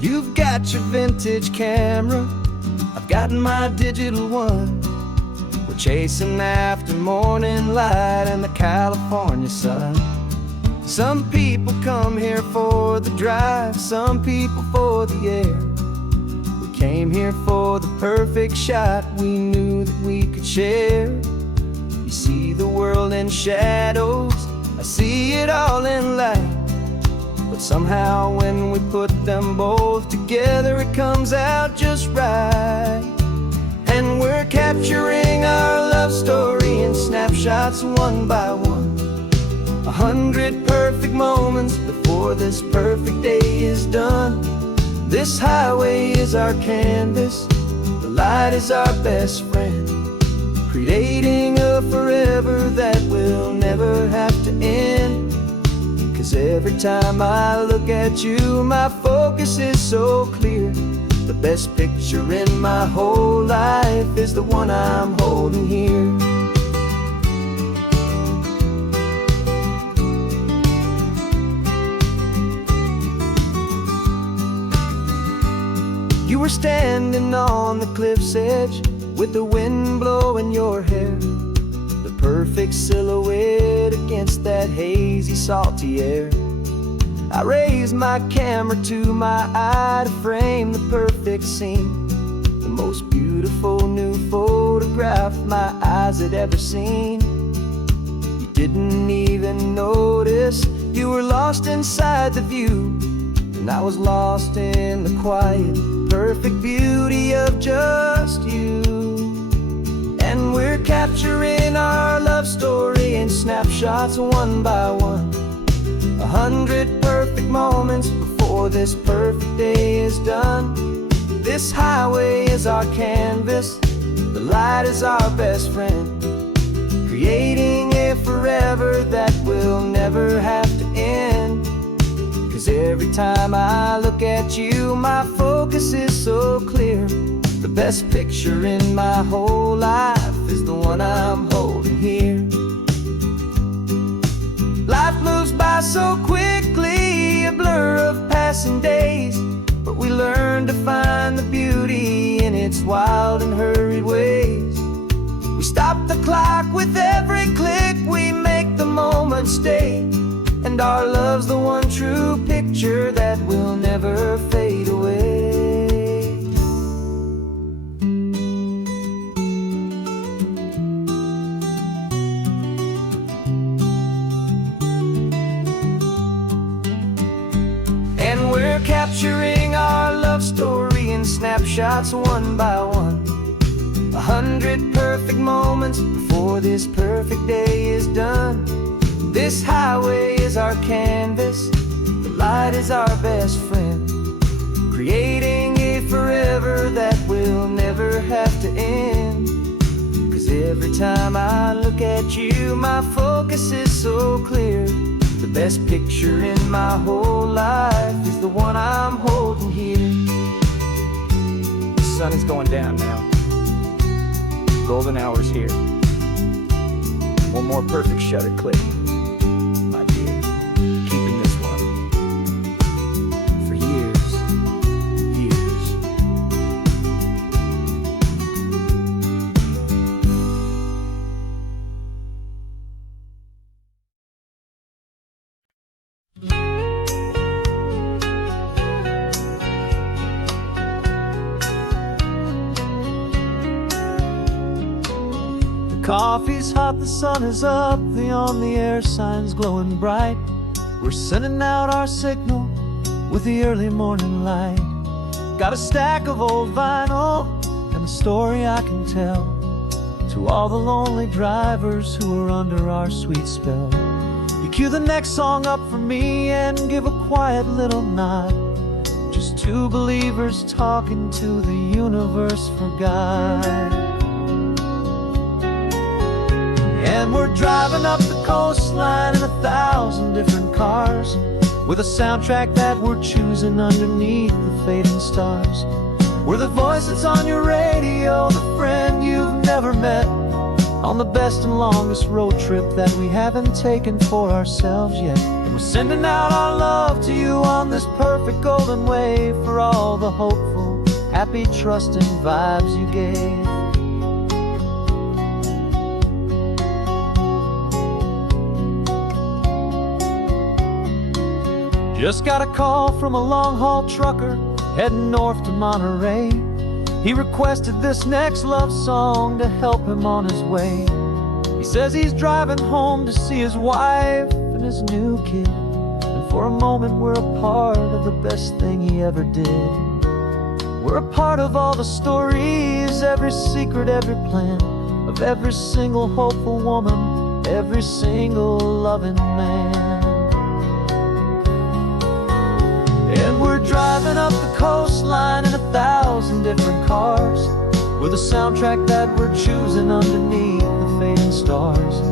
You've got your vintage camera, I've got my digital one. We're chasing after morning light and the California sun. Some people come here for the drive, some people for the air. We came here for the perfect shot we knew that we could share. You see the world in shadows, I see it all in light. But somehow when we put them both together, it comes out just right. And we're capturing our love story in snapshots one by one. 100 perfect moments before this perfect day is done. This highway is our canvas, the light is our best friend, creating a forever that will never have to end. 'Cause every time I look at you, my focus is so clear. The best picture in my whole life is the one I'm holding here. You were standing on the cliff's edge with the wind blowing your hair, the perfect silhouette against that hazy, salty air. I raised my camera to my eye to frame the perfect scene, the most beautiful new photograph my eyes had ever seen. You didn't even notice you were lost inside the view, and I was lost in the quiet, perfect beauty of just you. And we're capturing our love story in snapshots one by one. 100 perfect moments before this perfect day is done. This highway is our canvas, the light is our best friend, creating a forever that will never have to end. 'Cause every time I look at you, my focus is so clear. The best picture in my whole life is the one I'm holding here. Life moves by so quickly, a blur of passing days, but we learn to find the beauty in its wild and hurried ways. We stop the clock with every click, we make the moment stay, and our love's the one true picture that will never fade away. And we're capturing our love story in snapshots one by one. 100 perfect moments before this perfect day is done. This highway is our canvas, the light is our best friend, creating a forever that will never have to end. 'Cause every time I look at you, my focus is so clear. The best picture in my whole life is the one I'm holding here. The sun is going down now. Golden hour's here. One more perfect shutter click. My dear, keeping this one for years, years. Coffee's hot, the sun is up, the on-the-air sign's glowing bright. We're sending out our signal with the early morning light. Got a stack of old vinyl and a story I can tell to all the lonely drivers who are under our sweet spell. You cue the next song up for me and give a quiet little nod. Just two believers talking to the universe for God. And we're driving up the coastline in 1,000 different cars, with a soundtrack that we're choosing underneath the fading stars. We're the voice that's on your radio, the friend you've never met, on the best and longest road trip that we haven't taken for ourselves yet. We're sending out our love to you on this perfect golden wave for all the hopeful, happy, trusting vibes you gave. Just got a call from a long-haul trucker heading north to Monterey. He requested this next love song to help him on his way. He says he's driving home to see his wife and his new kid, and for a moment we're a part of the best thing he ever did. We're a part of all the stories, every secret, every plan, of every single hopeful woman, every single loving man. And we're driving up the coastline in 1,000 different cars, with a soundtrack that we're choosing underneath the fading stars.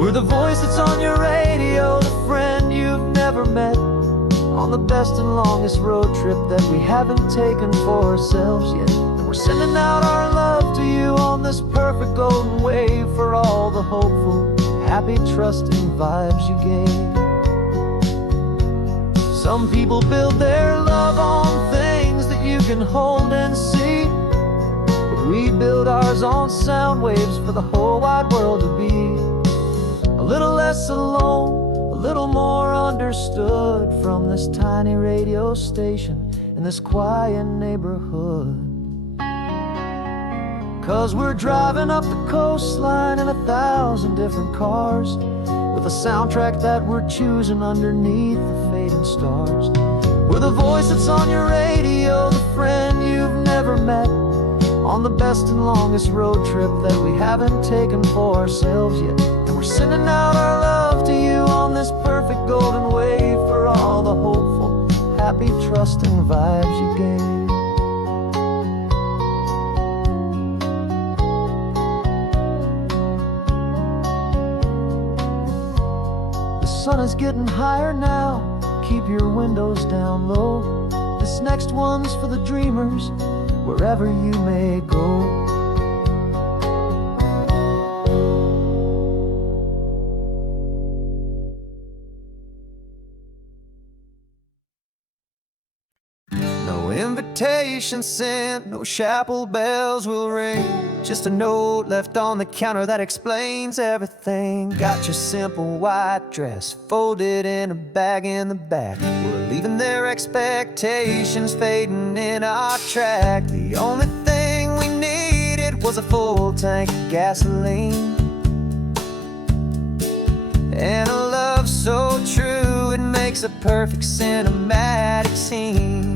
We're the voice that's on your radio, the friend you've never met, on the best and longest road trip that we haven't taken for ourselves yet. And we're sending out our love to you on this perfect golden wave for all the hopeful, happy, trusting vibes you gave. Some people build their love on things that you can hold and see, but we build ours on sound waves for the whole wide world to be a little less alone, a little more understood from this tiny radio station in this quiet neighborhood. 'Cause we're driving up the coastline in 1,000 different cars, with a soundtrack that we're choosing underneath the fading stars. We're the voice that's on your radio, the friend you've never met, on the best and longest road trip that we haven't taken for ourselves yet. And we're sending out our love to you on this perfect golden wave for all the hopeful, happy, trusting vibes you gave. The sun is getting higher now, keep your windows down low. This next one's for the dreamers, wherever you may go. No invitation sent, no chapel bells will ring, just a note left on the counter that explains everything. Got your simple white dress folded in a bag in the back. We're leaving their expectations fading in our track. The only thing we needed was a full tank of gasoline, and a love so true it makes a perfect cinematic scene.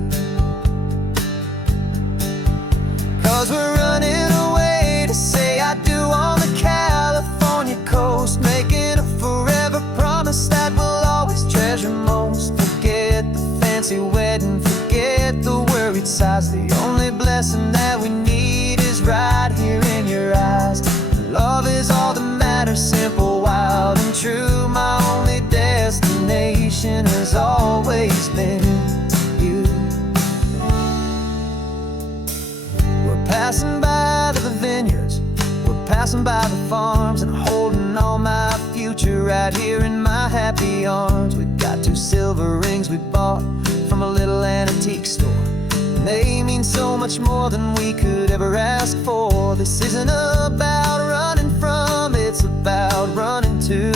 'Cause we're running away to say I do on the California coast, making a forever promise that we'll always treasure most. Forget the fancy wedding, forget the worried sighs. The only blessing that we need is right here in your eyes. Love is all that matters, simple, wild, and true. My only destination has always been you. Passing by the vineyards, we're passing by the farms, and holding all my future right here in my happy arms. We've got 2 silver rings we bought from a little antique store, and they mean so much more than we could ever ask for. This isn't about running from, it's about running to.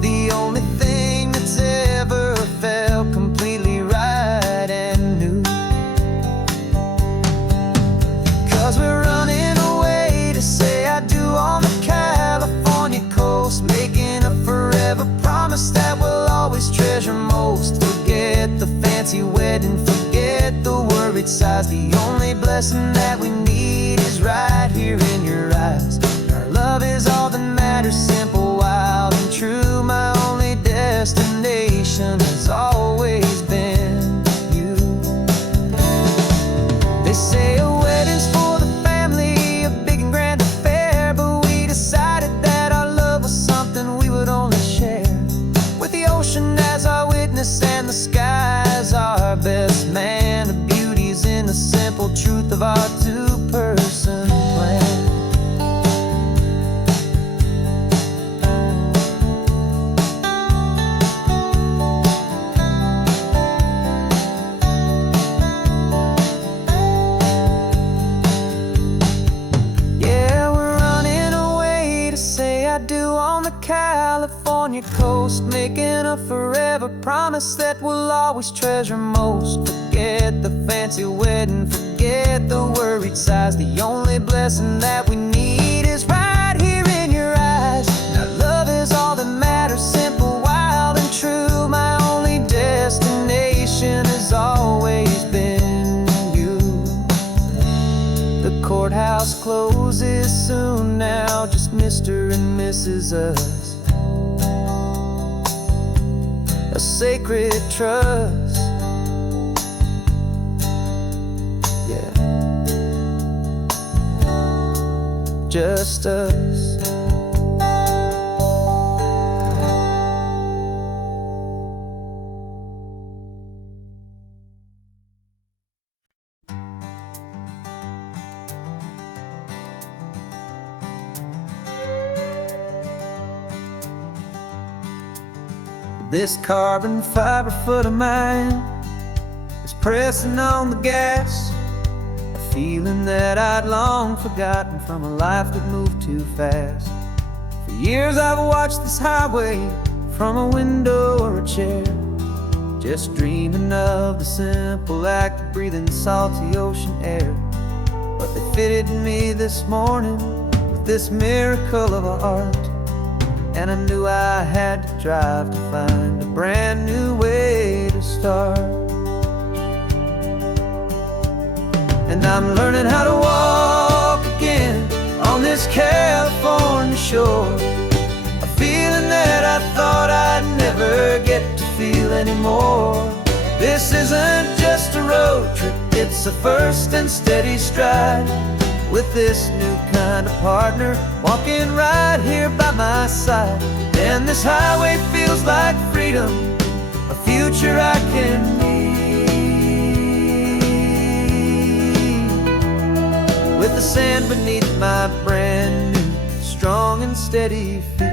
The only thing that's ever felt completely right and new. 'Cause we're running away to say I do on the California coast, making a forever promise that we'll always treasure most. Forget the fancy wedding, forget the worried sighs. The only blessing that we need is right here in your eyes. Our love is all that matters, simple, wild, and true. My only destination has always been you. They say a wedding's for the family, a big and grand affair, but we decided that our love was something we would only share, with the ocean as our witness and the sky as our best man. The beauty's in the simple truth of our 2-person plan. toast, making a forever promise that we'll always treasure most. Forget the fancy wedding, forget the worried sighs. The only blessing that we need is right here in your eyes. Now love is all that matters, simple, wild, and true. My only destination has always been you. The courthouse closes soon now, just Mr. and Mrs. Us. A sacred trust, yeah, just us. This carbon fiber foot of mine is pressing on the gas, a feeling that I'd long forgotten from a life that moved too fast. For years I've watched this highway from a window or a chair, just dreaming of the simple act of breathing salty ocean air. But they fitted me this morning with this miracle of art, and I knew I had to drive to find a brand new way to start. And I'm learning how to walk again on this California shore, a feeling that I thought I'd never get to feel anymore. This isn't just a road trip, it's a first and steady stride, with this new kind of partner walking right here by my side. And this highway feels like freedom, a future I can need, with the sand beneath my brand new strong and steady feet.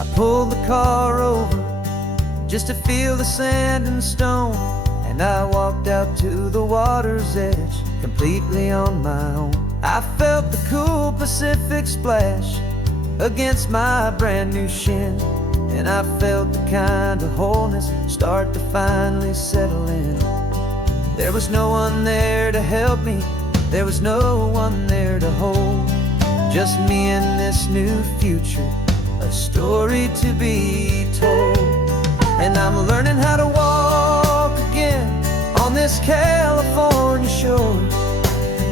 I pulled the car over just to feel the sand and stone, and I walked out to the water's edge completely on my own. I felt the cool Pacific splash against my brand new shin, and I felt the kind of wholeness start to finally settle in. There was no one there to help me, there was no one there to hold, just me and this new future, a story to be told. And I'm learning how to walk again on this California shore,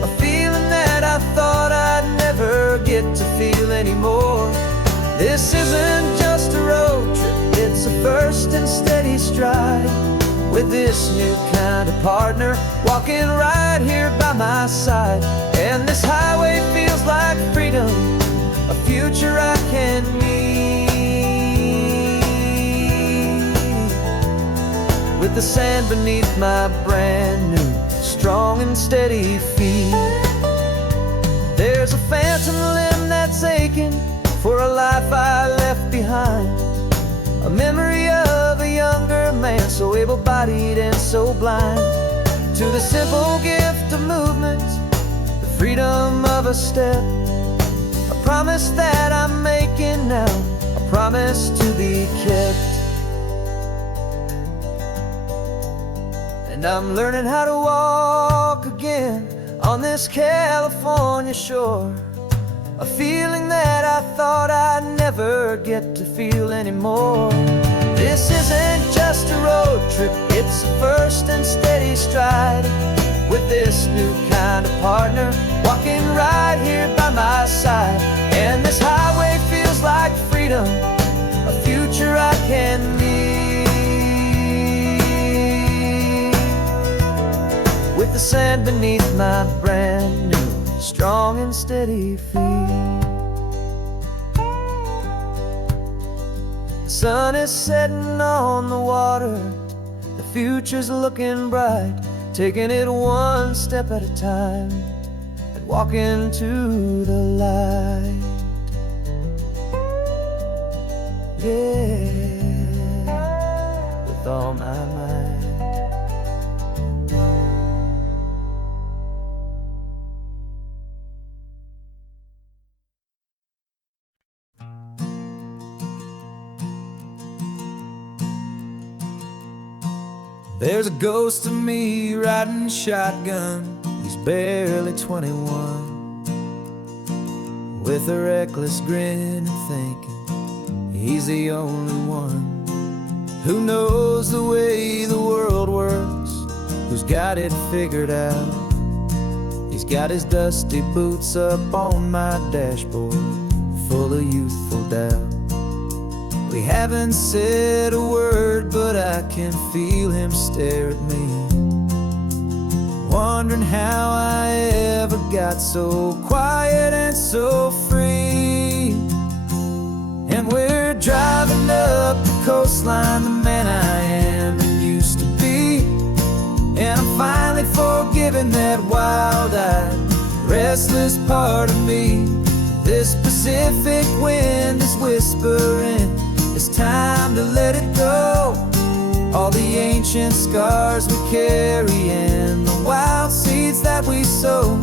a feeling that I thought I'd never get to feel anymore. This isn't just a road trip, it's a first and steady stride, with this new kind of partner walking right here by my side. And this highway feels like freedom, a future I can need, with the sand beneath my brand new strong and steady feet. There's a phantom limb that's aching for a life I left behind, a memory of a younger man, so able-bodied and so blind, to the simple gift of movement, the freedom of a step, a promise that I'm making now, a promise to be kept. And I'm learning how to walk again on this California shore, a feeling that I thought I'd never get to feel anymore. This isn't just a road trip, it's a first and steady stride, with this new kind of partner walking right here by my side. And this highway feels like freedom, a future I can need, with the sand beneath my brand new strong and steady feet. The sun is setting on the water, the future's looking bright, taking it one step at a time and walking to the light. Yeah, with all my might. There's a ghost of me riding shotgun. He's barely 21, with a reckless grin and thinking he's the only one who knows the way the world works, who's got it figured out. He's got his dusty boots up on my dashboard, full of youthful doubt. We haven't said a word, but I can feel him stare at me, wondering how I ever got so quiet and so free. And we're driving up the coastline, the man I am and used to be. And I'm finally forgiving that wild-eyed, restless part of me. This Pacific wind is whispering, it's time to let it go. All the ancient scars we carry and the wild seeds that we sow.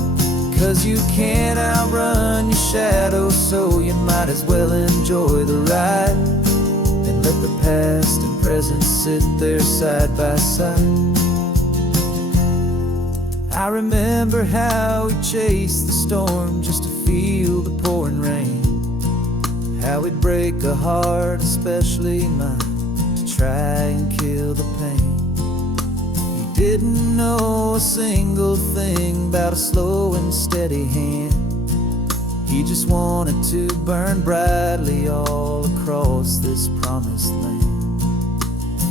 'Cause you can't outrun your shadow, so you might as well enjoy the ride and let the past and present sit there side by side. I remember how we chased the storm just to feel the pouring rain, how we'd break a heart, especially mine, to try and kill the pain. He didn't know a single thing about a slow and steady hand. He just wanted to burn brightly all across this promised land.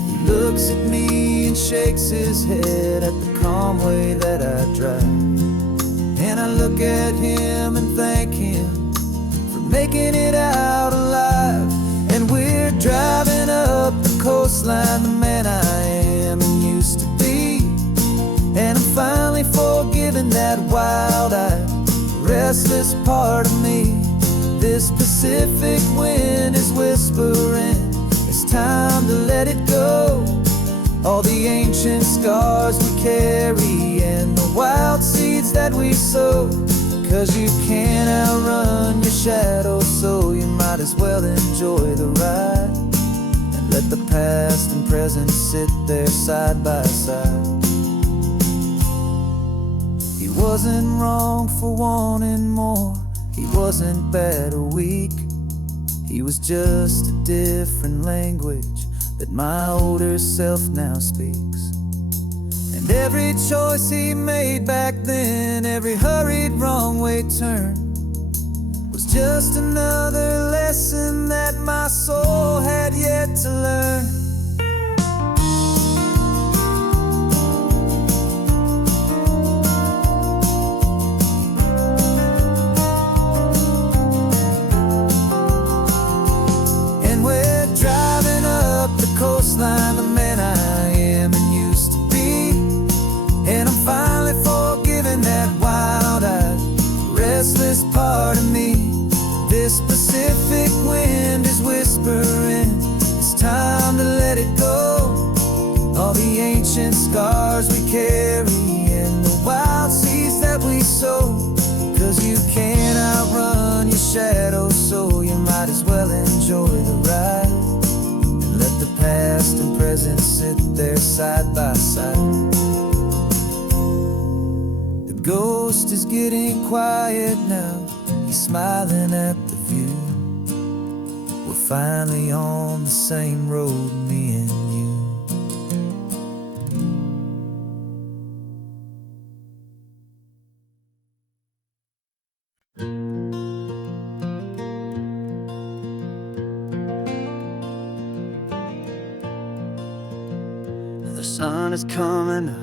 He looks at me and shakes his head at the calm way that I drive, and I look at him and thank him for making it out alive. And we're driving up the coastline, the man I am and used to be. And I'm finally forgiving that wild-eyed, restless part of me. This Pacific wind is whispering, it's time to let it go. All the ancient scars we carry and the wild seeds that we sow. 'Cause you can't outrun your shadow, so you might as well enjoy the ride and let the past and present sit there side by side. He wasn't wrong for wanting more, he wasn't bad or weak. He was just a different language that my older self now speaks. And every choice he made back then, every hurried wrong way turn, was just another lesson that my soul had yet to learn. And we're driving up the coastline, the man I am and used to be. And I'm finally forgiving that wild-eyed, restless part of me. This Pacific wind is whispering, it's time to let it go. All the ancient scars we carry and the wild seeds that we sow. 'Cause you can't outrun your shadow, so you might as well enjoy the ride and let the past and present sit there side by side. The ghost is getting quiet now, he's smiling at the view. We're finally on the same road, me and you. The sun is coming up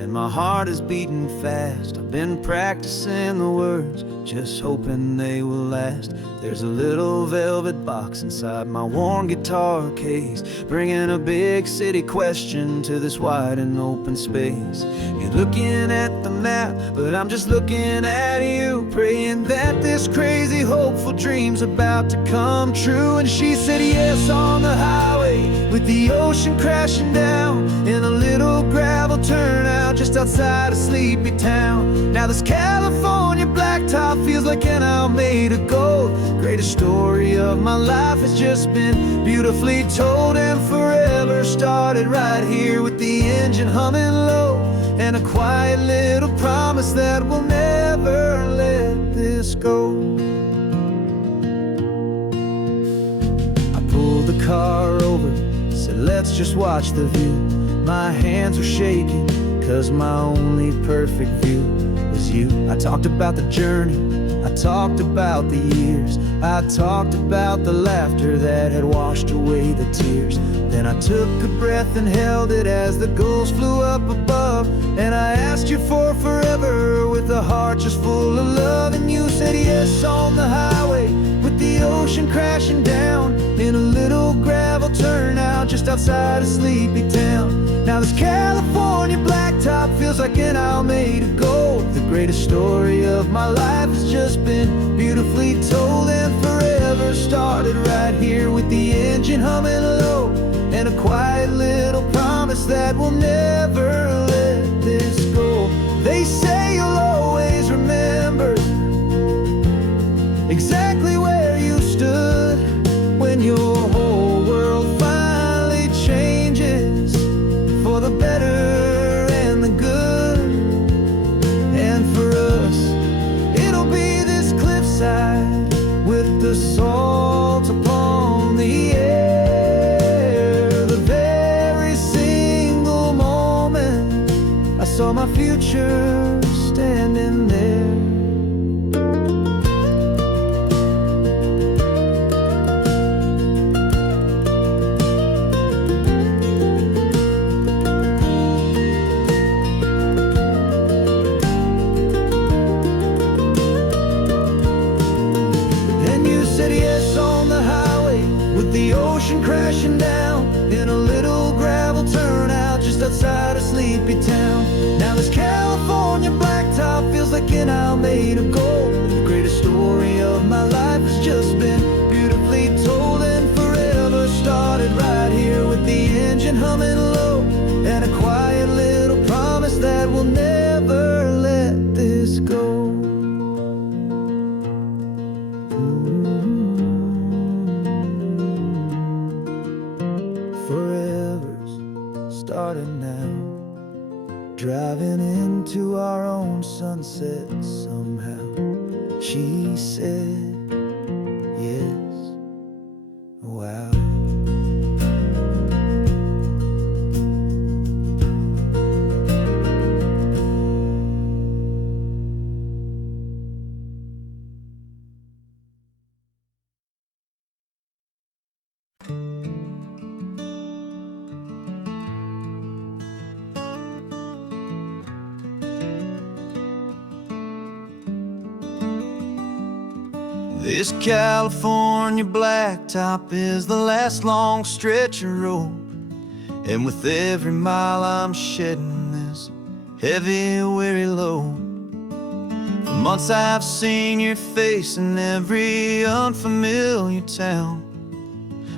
and my heart is beating fast. I've been practicing the words, just hoping they will last. There's a little velvet box inside my worn guitar case, bringing a big city question to this wide and open space. You're looking at the map, but I'm just looking at you, praying that this crazy hopeful dream's about to come true. And she said yes on the highway with with the ocean crashing down in a little gravel turnout just outside a sleepy town. Now this California blacktop feels like an owl made of gold. Greatest story of my life has just been beautifully told, and forever started right here with the engine humming low, and a quiet little promise that we'll never let this go. I pulled the car over, said let's just watch the view. My hands were shaking, cause my only perfect view was you. I talked about the journey, I talked about the years, I talked about the laughter that had washed away the tears. Then I took a breath and held it as the gulls flew up above, and I asked you for forever with a heart just full of love. And you said yes on the highway with the ocean crashing down in a little gravel turnout just outside a sleepy town. Now this California blacktop feels like an owl made of gold. The greatest story of my life has just been beautifully told, and forever started right here with the engine humming low, and a quiet little promise that we'll never let this go. They say you'll always remember exactly where you stood when your whole world finally changes for the better and the good. And for us, it'll be this cliffside with the salt upon the air. The very single moment I saw my future standing there. Crashing down in a little gravel turnout just outside a sleepy town. Now this California blacktop feels like an owl made of gold. The greatest story of my life has just been beautifully told, and forever started right here with the engine humming low, and a quiet little promise that we'll never let this go. Started now, driving into our own sunset somehow. She said yes, wow. This California blacktop is the last long stretch of road, and with every mile I'm shedding this heavy, weary load. For months I've seen your face in every unfamiliar town,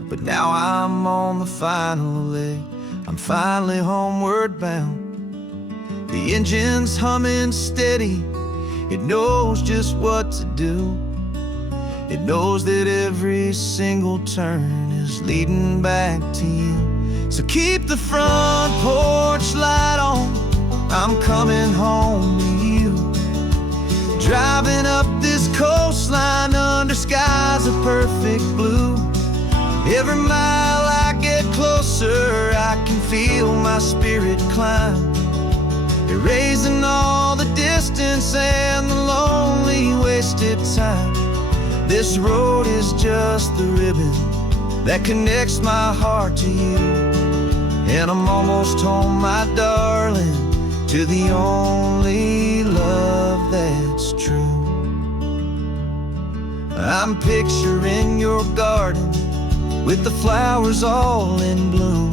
but now I'm on the final leg, I'm finally homeward bound. The engine's humming steady, it knows just what to do. It knows that every single turn is leading back to you. So keep the front porch light on, I'm coming home to you. Driving up this coastline under skies of perfect blue. Every mile I get closer, I can feel my spirit climb, erasing all the distance and the lonely wasted time. This road is just the ribbon that connects my heart to you, and I'm almost home, my darling, to the only love that's true. I'm picturing your garden with the flowers all in bloom.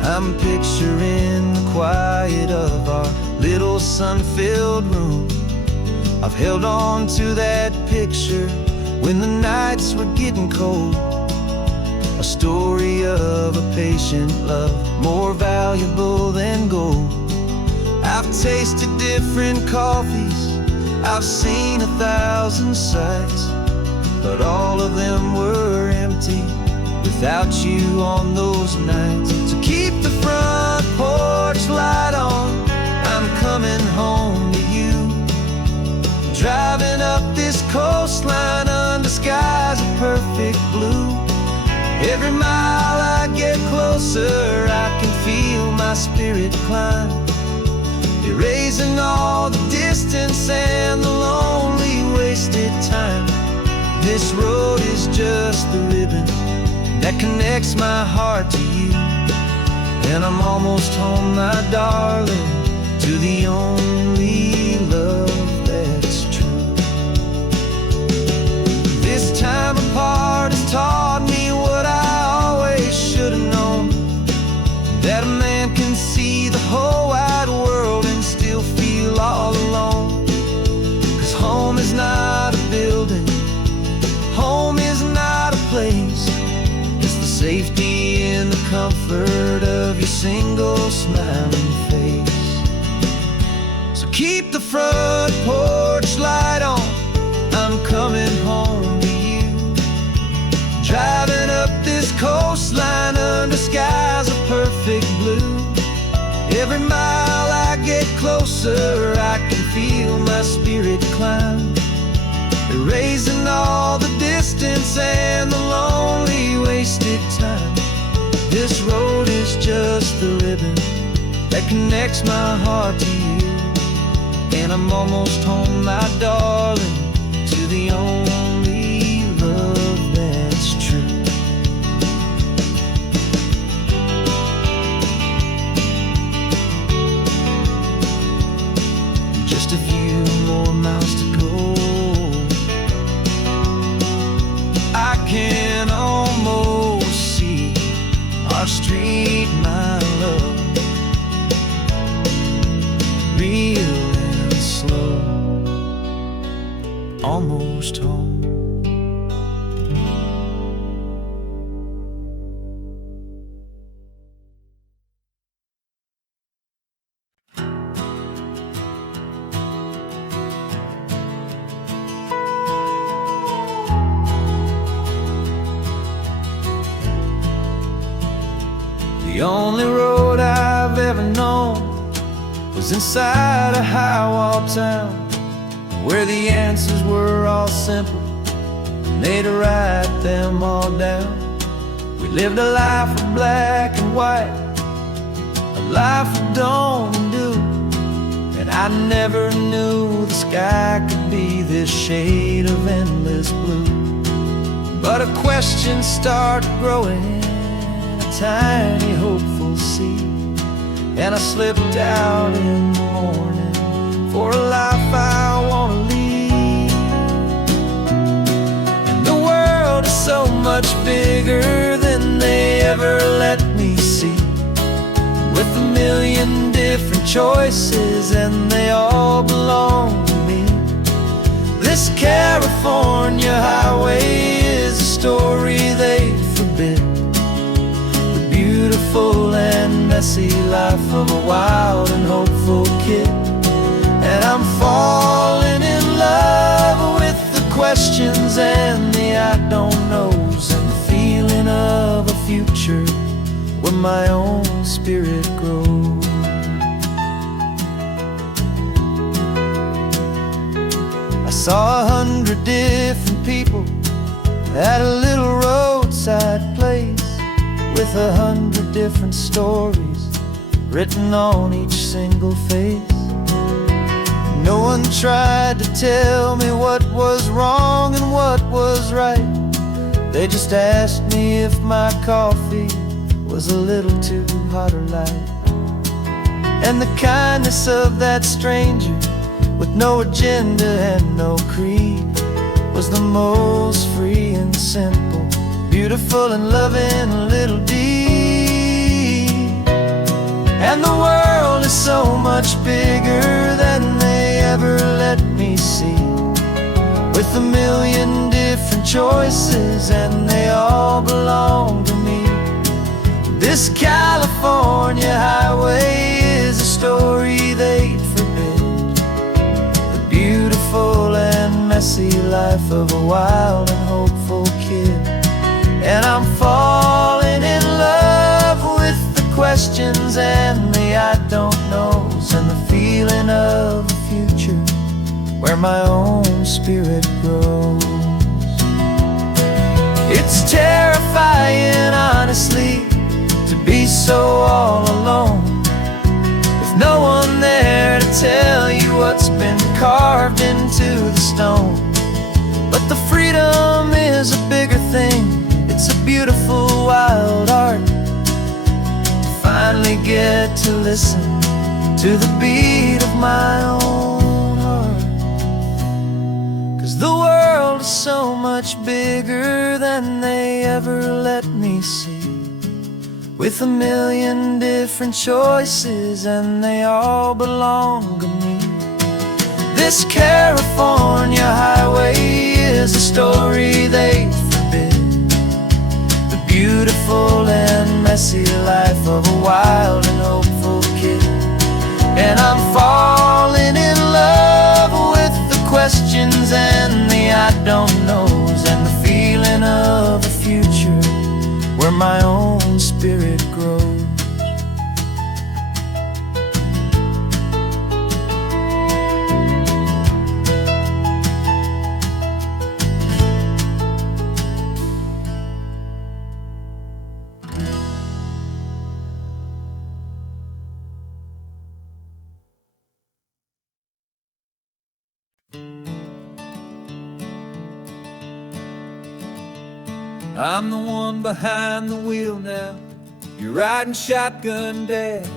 I'm picturing the quiet of our little sun-filled room. I've held on to that picture when the nights were getting cold. I story of a patient love, more valuable than gold. I've tasted different coffees, I've seen 1,000 sights, but all of them were empty without you on those nights. So keep the front porch light on, I'm coming home to you. Driving up this coastline under skies of perfect blue. Every mile I get closer, I can feel my spirit climb, erasing all the distance and the lonely wasted time. This road is just the ribbon that connects my heart to you, and I'm almost home, my darling, to the only love that's true. This time apart has taught me what I always should have known, that a man can see the whole wide world and still feel all alone. 'Cause home is not a building, home is not a place, it's the safety and the comfort of your single smiling face. So keep the front porch light on, I'm coming home to you. Driving up this coastline under skies of perfect blue. Every mile I get closer, I can feel my spirit climb, erasing all the distance and the lonely wasted time. This road is just the ribbon that connects my heart to you, and I'm almost home, my darling, to the only love that's true. Just a few more miles to go, I can almost see our street, my love, real and slow, almost home. The only road I've ever known was inside a high-wall town, where the answers were all simple and they'd write them all down. We lived a life of black and white, a life of don't and do, and I never knew the sky could be this shade of endless blue. But a question started growing, tiny hopeful seed, and I slipped out in the morning for a life I want to lead. And the world is so much bigger than they ever let me see, with a million different choices and they all belong to me. This California highway is a story they forbid, beautiful and messy life of a wild and hopeful kid. And I'm falling in love with the questions and the I don't knows, and the feeling of a future where my own spirit grows. I saw 100 different people at a little roadside place, with 100 different stories written on each single face. No one tried to tell me what was wrong and what was right. They just asked me if my coffee was a little too hot or light. And the kindness of that stranger, with no agenda and no creed, was the most free and simple, beautiful and loving little deed. And the world is so much bigger than they ever let me see, with a million different choices and they all belong to me. This California highway is a story they'd forbid, the beautiful and messy life of a wild and hopeful kid. And I'm falling in love with the questions and the I don't knows, and the feeling of a future where my own spirit grows. It's terrifying, honestly, to be so all alone, with no one there to tell you what's been carved into the stone. But the freedom is a bigger thing. It's a beautiful wild art to finally get to listen to the beat of my own heart. 'Cause the world is so much bigger than they ever let me see, with a million different choices and they all belong to me. This California highway is a story they forbid, the beautiful and messy life of a wild and hopeful kid. And I'm falling in love with the questions and the I don't knows, and the feeling of a future where my own spirit grows. I'm the one behind the wheel now. You're riding shotgun, Dad,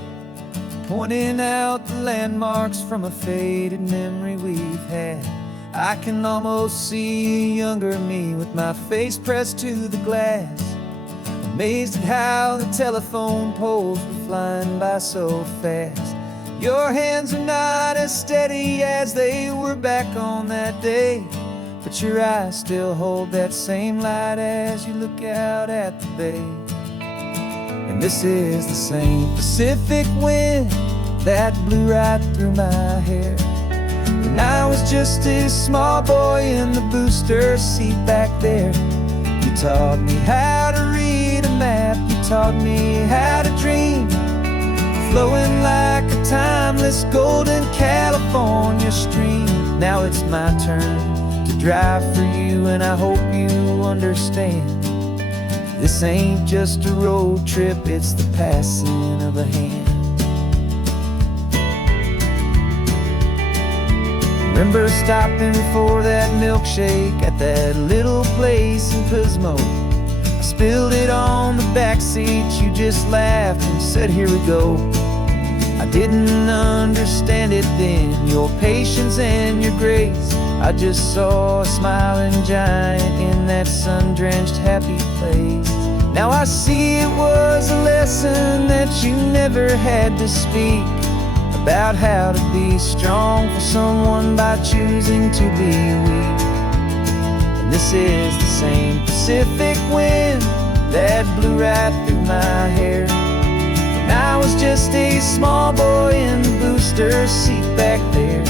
pointing out the landmarks from a faded memory we've had. I can almost see a younger me with my face pressed to the glass, amazed at how the telephone poles were flying by so fast. Your hands are not as steady as they were back on that day, but your eyes still hold that same light as you look out at the bay. And this is the same Pacific wind that blew right through my hair when I was just a small boy in the booster seat back there. You taught me how to read a map, you taught me how to dream, flowing like a timeless golden California stream. Now it's my turn to drive for you, and I hope you understand. This ain't just a road trip, it's the passing of a hand. Remember stopping for that milkshake at that little place in Pismo? I spilled it on the back seat, you just laughed and said, here we go. I didn't understand it then, your patience and your grace. I just saw a smiling giant in that sun-drenched happy place. Now I see it was a lesson that you never had to speak, about how to be strong for someone by choosing to be weak. And this is the same Pacific wind that blew right through my hair when I was just a small boy in the booster seat back there.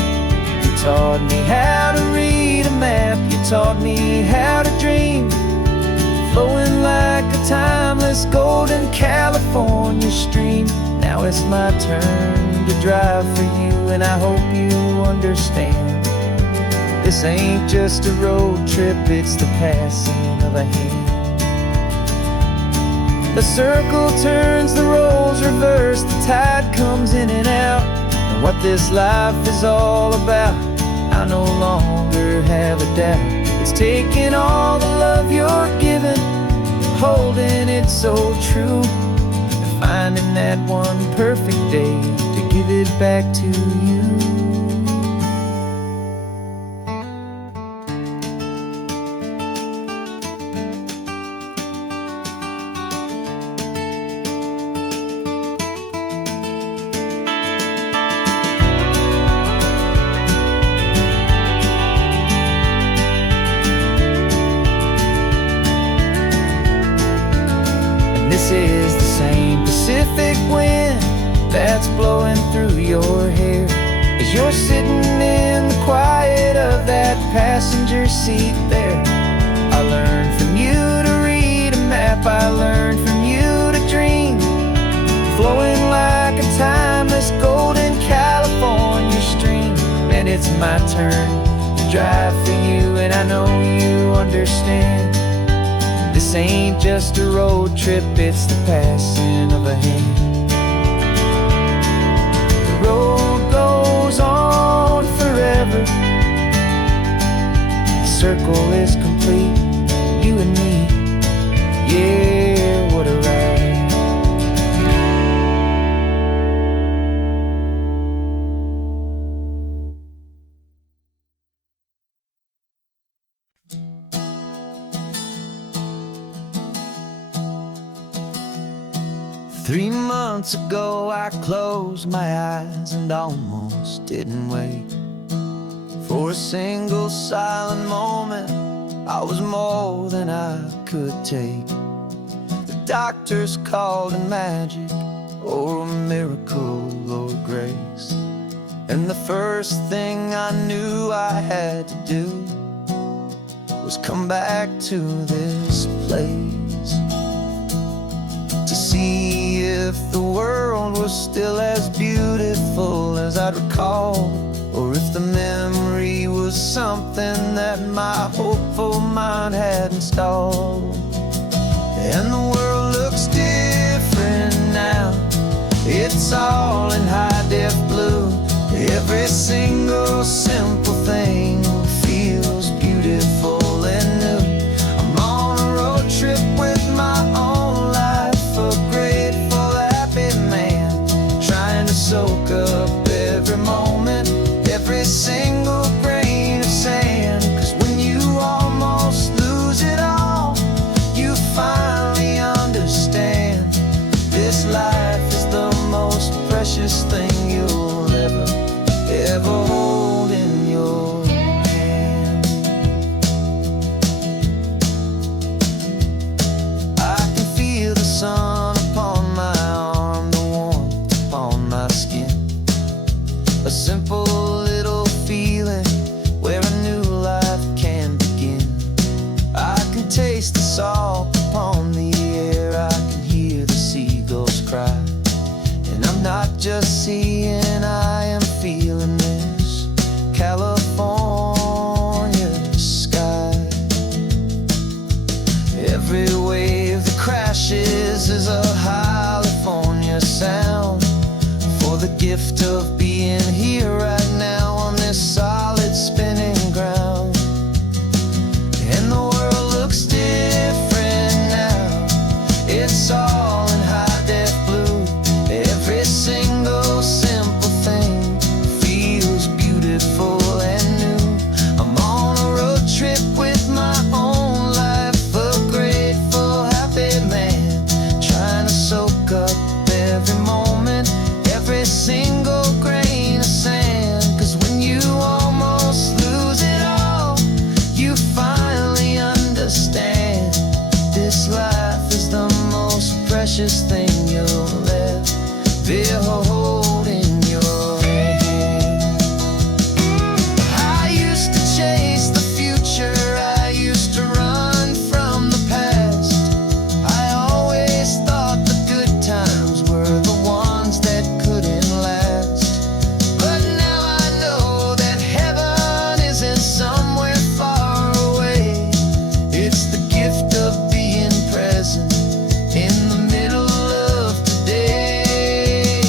You taught me how to read a map, you taught me how to dream, flowing like a timeless golden California stream. Now it's my turn to drive for you, and I hope you understand. This ain't just a road trip, it's the passing of a hand. The circle turns, the roles reverse, the tide comes in and out. And what this life is all about, I no longer have a doubt. It's taking all the love you're giving, holding it so true, and finding that one perfect day to give it back to you. This is the same Pacific wind that's blowing through your hair as you're sitting in the quiet of that passenger seat there. I learned from you to read a map, I learned from you to dream, flowing like a timeless golden California stream. And it's my turn to drive for you, and I know you understand. This ain't just a road trip, it's the passing of a hand. The road goes on forever, the circle is complete, you and me, yeah, what a ride. 3 months ago I closed my eyes and almost didn't wait for a single silent moment. I was more than I could take. The doctors called it magic, or a miracle, or grace. And the first thing I knew I had to do was come back to this place, to see if the world was still as beautiful as I'd recall, or if the memory was something that my hopeful mind had installed. And the world looks different now, it's all in high-def blue. Every single simple thing feels beautiful and new. I'm on a road trip with my own life, a grateful, happy man, trying to soak up every moment, every single grain of sand. 'Cause when you almost lose it all, you finally understand this life is the most precious thing you'll ever hold in your hand. I can feel the sun upon my arm, the warmth upon my skin, a simple little feeling where a new life can begin. I can taste the salt upon the air, I can hear the seagulls cry, and I'm not just seeing, I am feeling this California sky. Every wave that crashes is a California sound, for the gift of being here right now on this solid spinning ground. And the world looks different now, it's all in high-def blue. Every single simple thing feels beautiful and new. I'm on a road trip with my own life, a grateful, happy man, trying to soak up every moment, every single grain of sand. 'Cause when you almost lose it all, you finally understand this life is the most precious thing you'll ever hold in your hand. I used to chase the future, I used to run from the past. I always thought the good times were the ones that couldn't last. But now I know that heaven isn't somewhere far away. It's the gift of being present in the middle of today.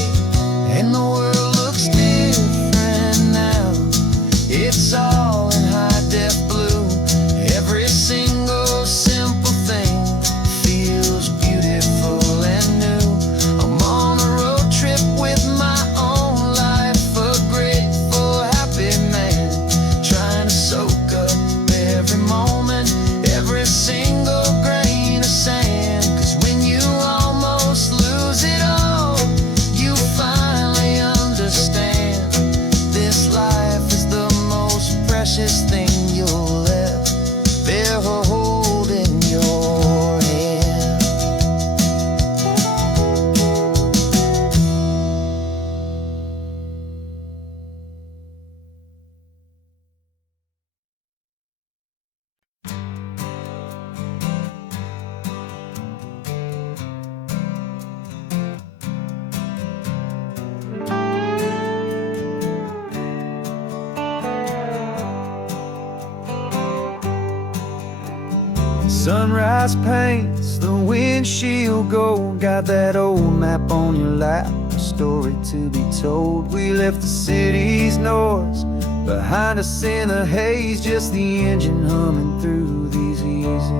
Sunrise paints the windshield gold. Got that old map on your lap, a story to be told. We left the city's noise behind us in the haze, just the engine humming through these easy,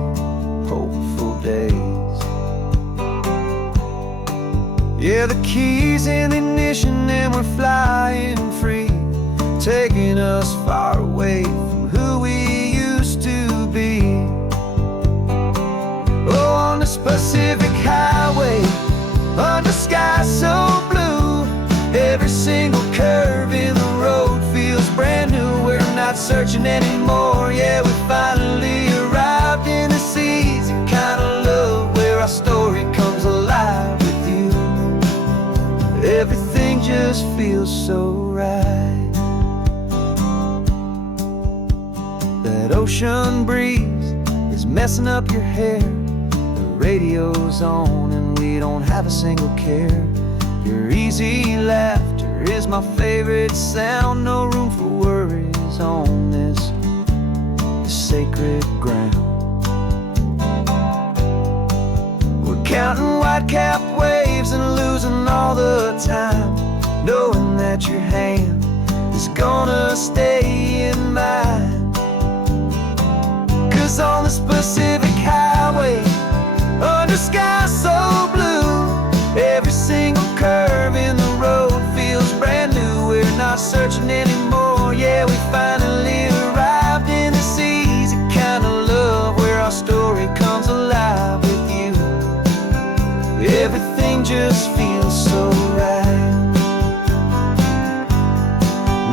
hopeful days. Yeah, the keys in the ignition and we're flying free, taking us far away from who we used to be. Oh, on this Pacific highway, under sky so blue, every single curve in the road feels brand new. We're not searching anymore, yeah, we finally arrived in this easy kind of love, where our story comes alive with you. Everything just feels so right. That ocean breeze is messing up your hair, the radio's on and we don't have a single care. Your easy laughter is my favorite sound, no room for worries on this sacred ground. We're counting white-capped waves and losing all the time, knowing that your hand is gonna stay in mine. 'Cause on this Pacific highway, under sky so blue, every single curve in the road feels brand new. We're not searching anymore, yeah, we finally arrived in this easy kind of love, where our story comes alive with you. Everything just feels so right.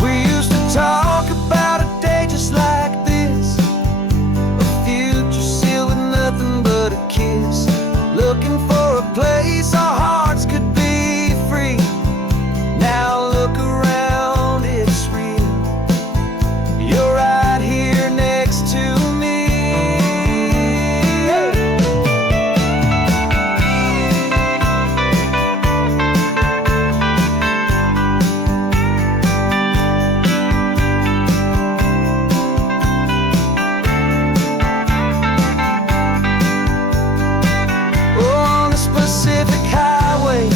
We used to talk about a day just like this, a future sealed with nothing but a kiss, looking for a place our hearts could be free. Now look around, it's real. You're right here next to me. Pacific highway,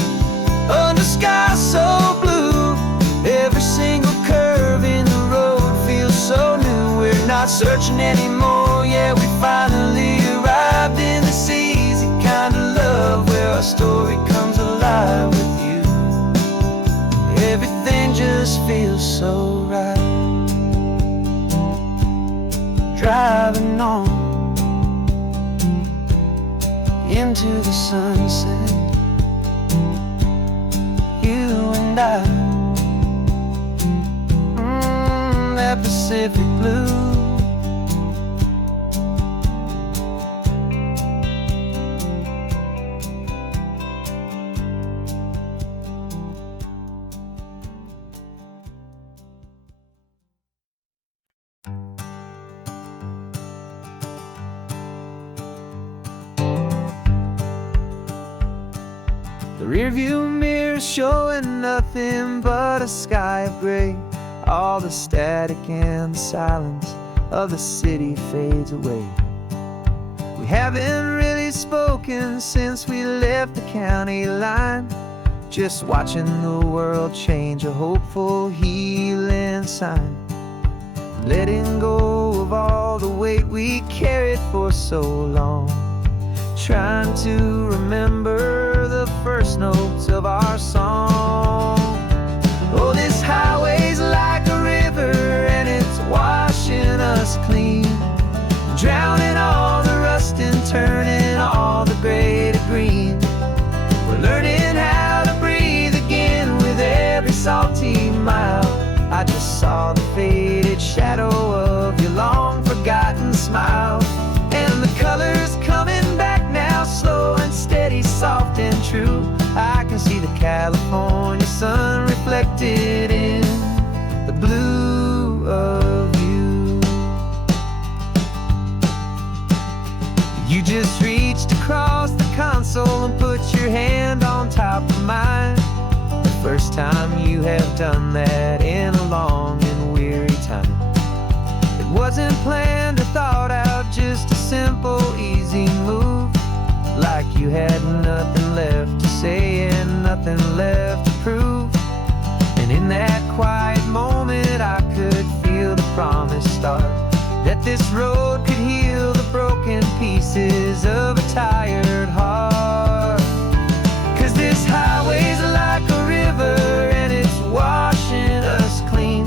under sky so blue, every single curve in the road feels so new. We're not searching anymore, yeah, we finally arrived in this easy kind of love, where our story comes alive with you. Everything just feels so right. Driving on into the sunset, you and I, that Pacific blue. The rearview mirror showing nothing but a sky of gray. All the static and the silence of the city fades away. We haven't really spoken since we left the county line, just watching the world change, a hopeful healing sign. Letting go of all the weight we carried for so long, trying to remember the first notes of our song. Oh, this highway's like a river and it's washing us clean, drowning all the rust and turning all the gray to green. We're learning how to breathe again with every salty mile. I just saw the faded shadow of your long forgotten smile, and the colors coming back now, slow and steady, soft and true. I can see the California sun reflected in the blue of you. You just reached across the console and put your hand on top of mine. The first time you have done that in a long and weary time. It wasn't planned or thought out, just a simple, easy you had nothing left to say and nothing left to prove. And in that quiet moment I could feel the promise start, that this road could heal the broken pieces of a tired heart. 'Cause this highway's like a river and it's washing us clean,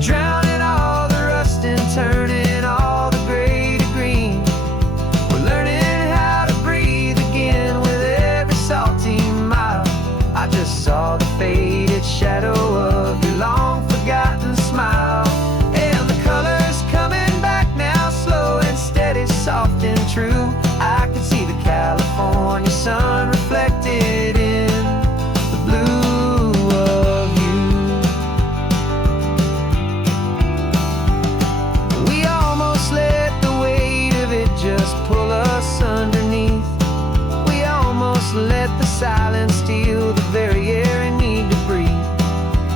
drowning all the rust and turning all the gray to green. We're learning how to breathe again with every salty mile. I just saw the faded shadow of your long forgotten smile, and the colors coming back now, slow and steady, soft and true. I can see the California sun reflected in the blue of you. We almost let the weight of it just pull us underneath. We almost let the silence steal the very air I need to breathe.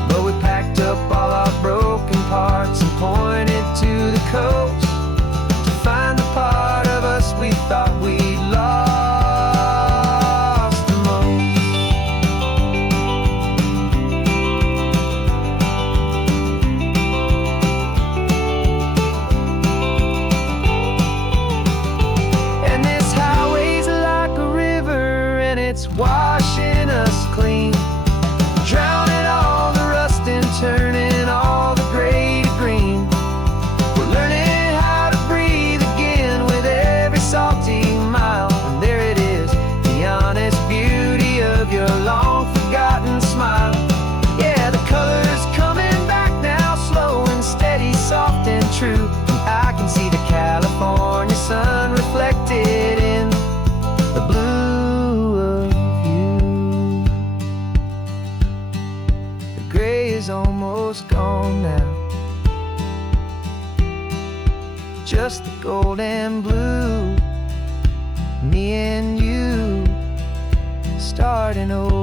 But we packed up all our broken parts and pointed to the coast to find the part of us we thought we'd lost the most. And this highway's like a river and it's washing us clean, drowning all the rust and turning all the gray to green. We're learning how to breathe again with every salty mile. And there it is, the honest beauty of your long forgotten smile. Yeah, the colors coming back now, slow and steady, soft and true. I can see the California sun reflected in the blue of you. The gray is almost gone now, just the gold and blue. Me and you starting over.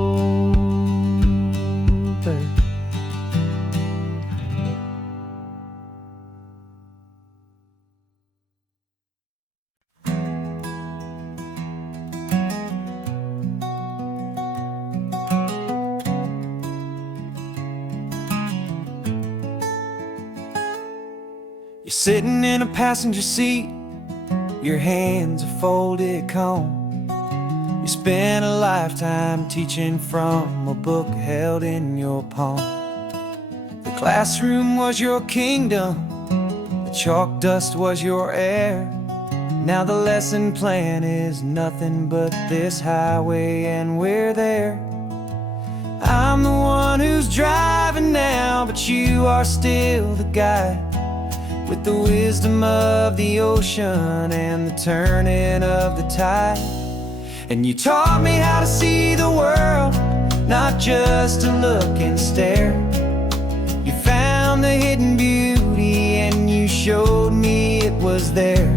You're sitting in a passenger seat, your hands are folded calm. You spent a lifetime teaching from a book held in your palm. The classroom was your kingdom, the chalk dust was your air. Now the lesson plan is nothing but this highway and we're there. I'm the one who's driving now, but you are still the guide, with the wisdom of the ocean and the turning of the tide. And you taught me how to see the world, not just to look and stare. You found the hidden beauty and you showed me it was there.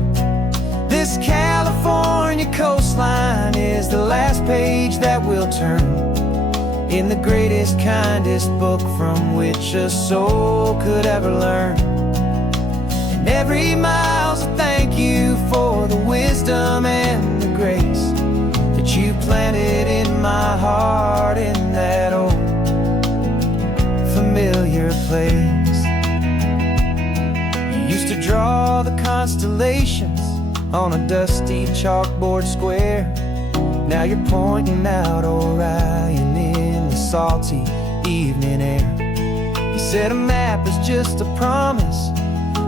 This California coastline is the last page that we'll turn in the greatest, kindest book from which a soul could ever learn. And every mile's a thank you for the wisdom and the grace that you planted in my heart in that old familiar place. You used to draw the constellations on a dusty chalkboard square. Now you're pointing out Orion in the salty evening air. You said a map is just a promise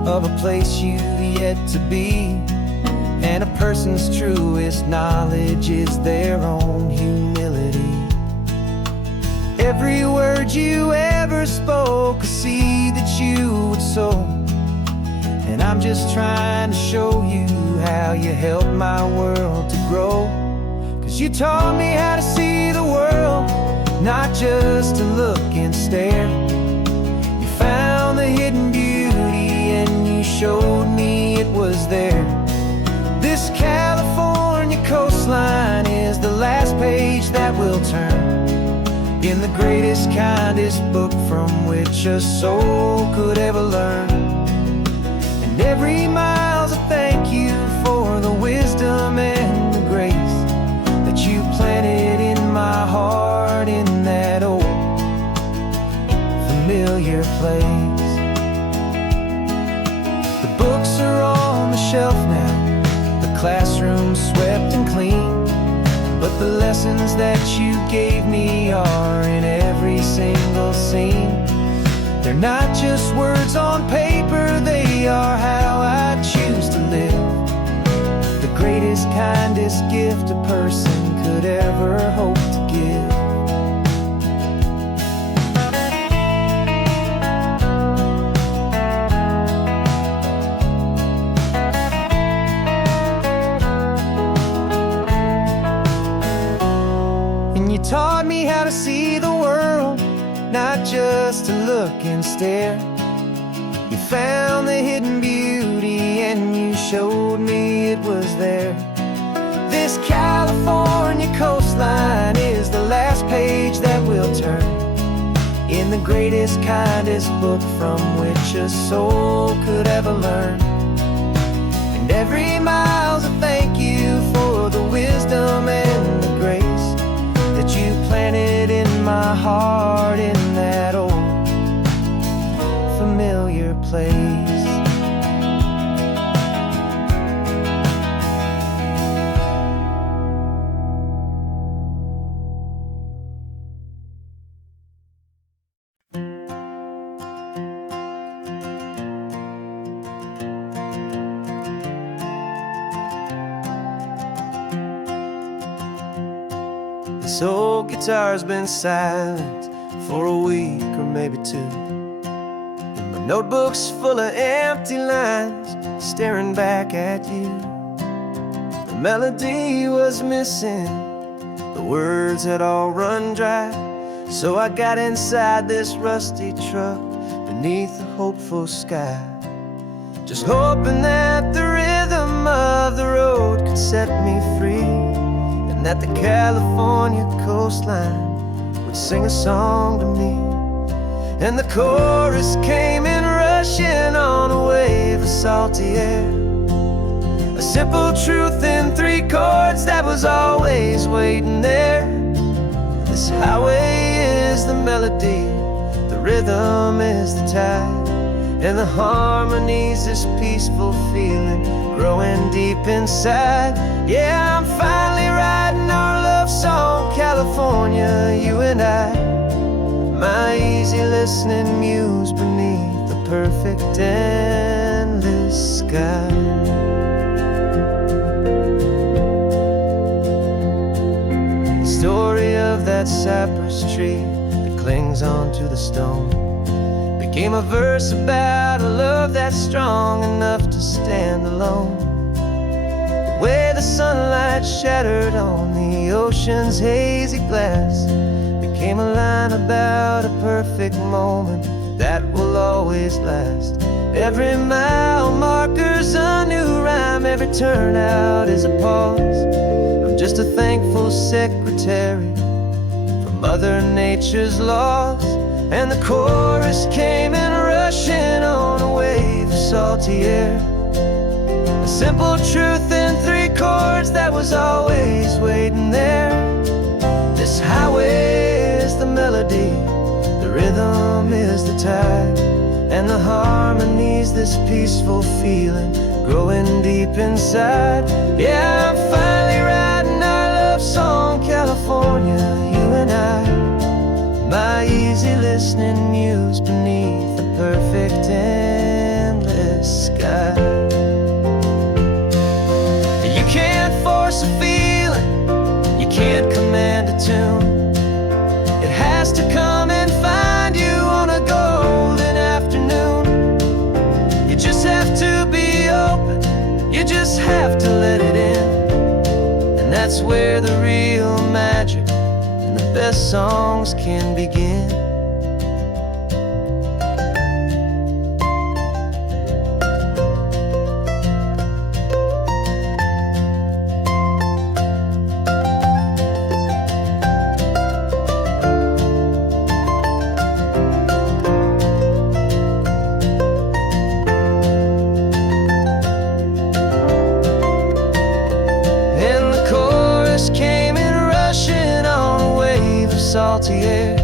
of a place you've yet to be, and a person's truest knowledge is their own humility. Every word you ever spoke, a seed that you would sow, and I'm just trying to show you how you helped my world to grow. 'Cause you taught me how to see the world, not just to look and stare. You found the hidden beauty and you showed me it was there. This California coastline is the last page that we'll turn in the greatest, kindest book from which a soul could ever learn. And every mile's a thank you for the wisdom and the grace lessons that you gave me are in every single scene. They're not just words on paper, they are how I choose to live. The greatest, kindest gift a person could ever hope to give. And you taught me how to see the world, not just to look and stare. You found the hidden beauty and you showed me it was there. This California coastline is the last page that we'll turn in the greatest, kindest book from which a soul could ever learn. And every mile's a thank you for the wisdom and the grace that you planted in my heart in that old familiar place. This old guitar's been silent for a week or maybe two, and my notebook's full of empty lines staring back at you. The melody was missing, the words had all run dry. So I got inside this rusty truck beneath a hopeful sky, just hoping that the rhythm of the road could set me free, and that the California coastline would sing a song to me. And the chorus came in rushing on a wave of salty air, a simple truth in 3 chords that was always waiting there. This highway is the melody, the rhythm is the tide, and the harmony's this peaceful feeling growing deep inside. Yeah, I'm finally writing our love song, California, you and I, my easy listening muse beneath the perfect endless sky. The story of that cypress tree that clings onto the stone became a verse about a love that's strong enough to stand alone. The way the sunlight shattered on the ocean's hazy glass became a line about a perfect moment that will always last. Every mile marker's a new rhyme, every turnout is a pause. I'm just a thankful secretary for Mother Nature's laws. And the chorus came in rushing on a wave of salty air, a simple truth in 3 chords that was always waiting there. This highway is the melody, the rhythm is the tide, and the harmony's this peaceful feeling growing deep inside. Yeah, I'm finally writing our love song, California, you and I, my easy listening muse beneath the perfect endless sky. You can't force a feeling, you can't command a tune. It has to come and find you on a golden afternoon. You just have to be open, you just have to let it in. And that's where the real magic and the best songs can begin. Salty air,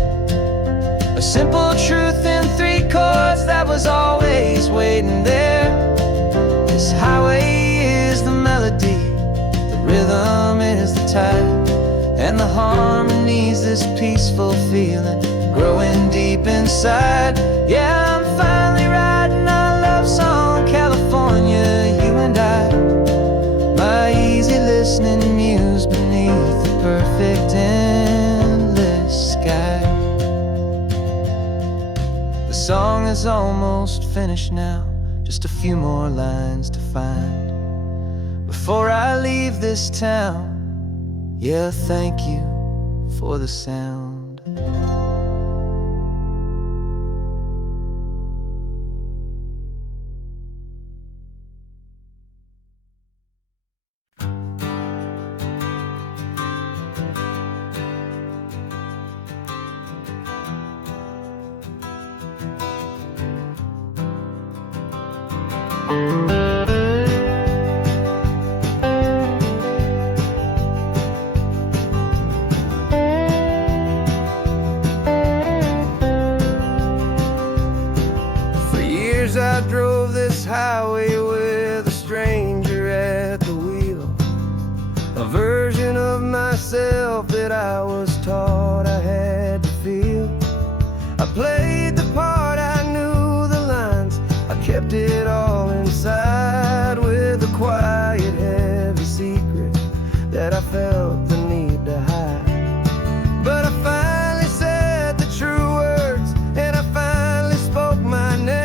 a simple truth in 3 chords that was always waiting there. This highway is the melody, the rhythm is the tide, and and the harmonies, this peaceful feeling growing deep inside. Yeah, I'm finally writing our love song, California, you and I. My easy listening muse beneath the perfect endless sky. The song is almost finished now, just a few more lines to find before I leave this town. Yeah, thank you for the sound. I drove this highway with a stranger at the wheel, a version of myself that I was taught I had to feel. I played the part, I knew the lines, I kept it all inside with a quiet, heavy secret that I felt the need to hide. But I finally said the true words, and I finally spoke my name.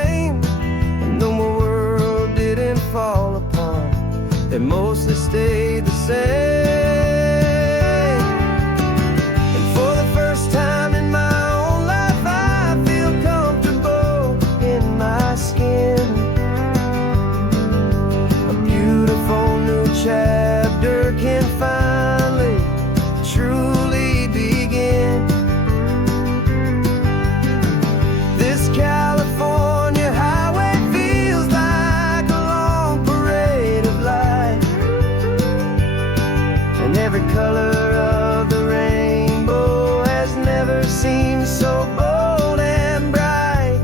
Fall apart, they mostly stayed the same. And for the first time in my own life, I feel comfortable in my skin. A beautiful new chapter can finally, truly begin. This California highway feels like a long parade of light, and every color of the rainbow has never seemed so bold and bright.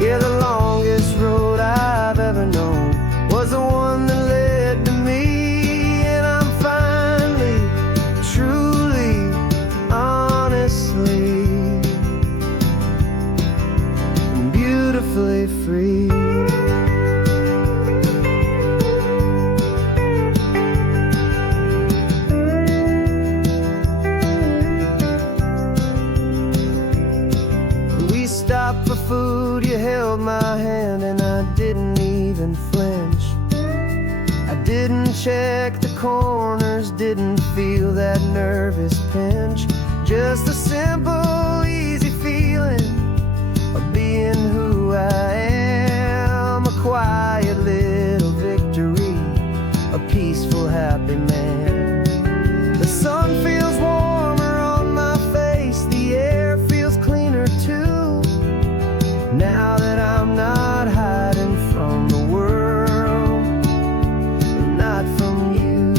Yeah, the longest road I've ever known was the one that led to me, and I'm finally, truly, honestly, beautifully free. We stopped for food, you held my hand, and I didn't even flinch. I didn't check the corners, didn't feel that nervous pinch. Just a simple, easy feeling of being who I am. A quiet little victory, a peaceful, happy man. The sun feels warmer on my face, the air feels cleaner too, now that I'm not hiding from the world and not from you.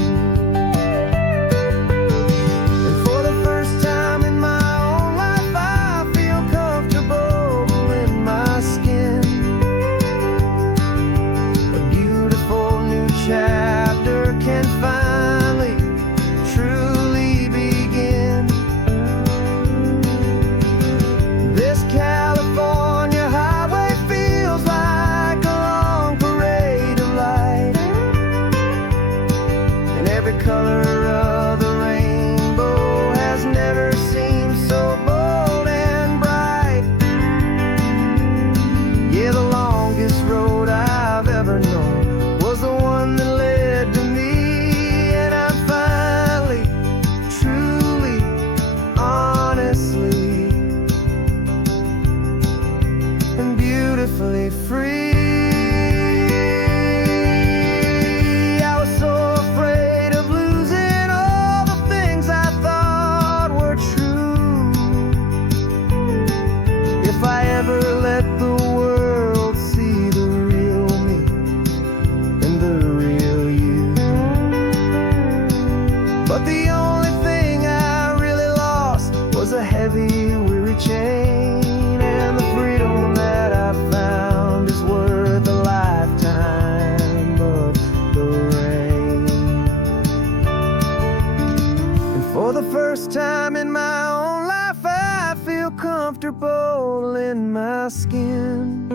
the first time in my own life, I feel comfortable in my skin.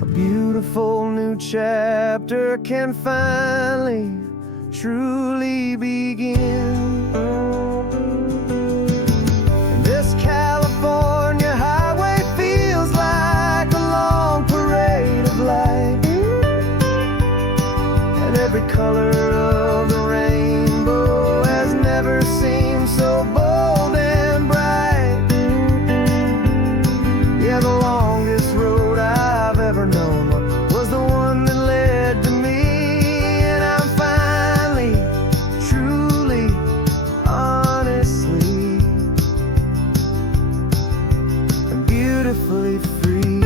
A beautiful new chapter can finally, truly begin. And this California highway feels like a long parade of light, and every color of the rainbow has never seemed so bold and bright. Yeah, the longest road I've ever known was the one that led to me, and I'm finally, truly, honestly, and beautifully free.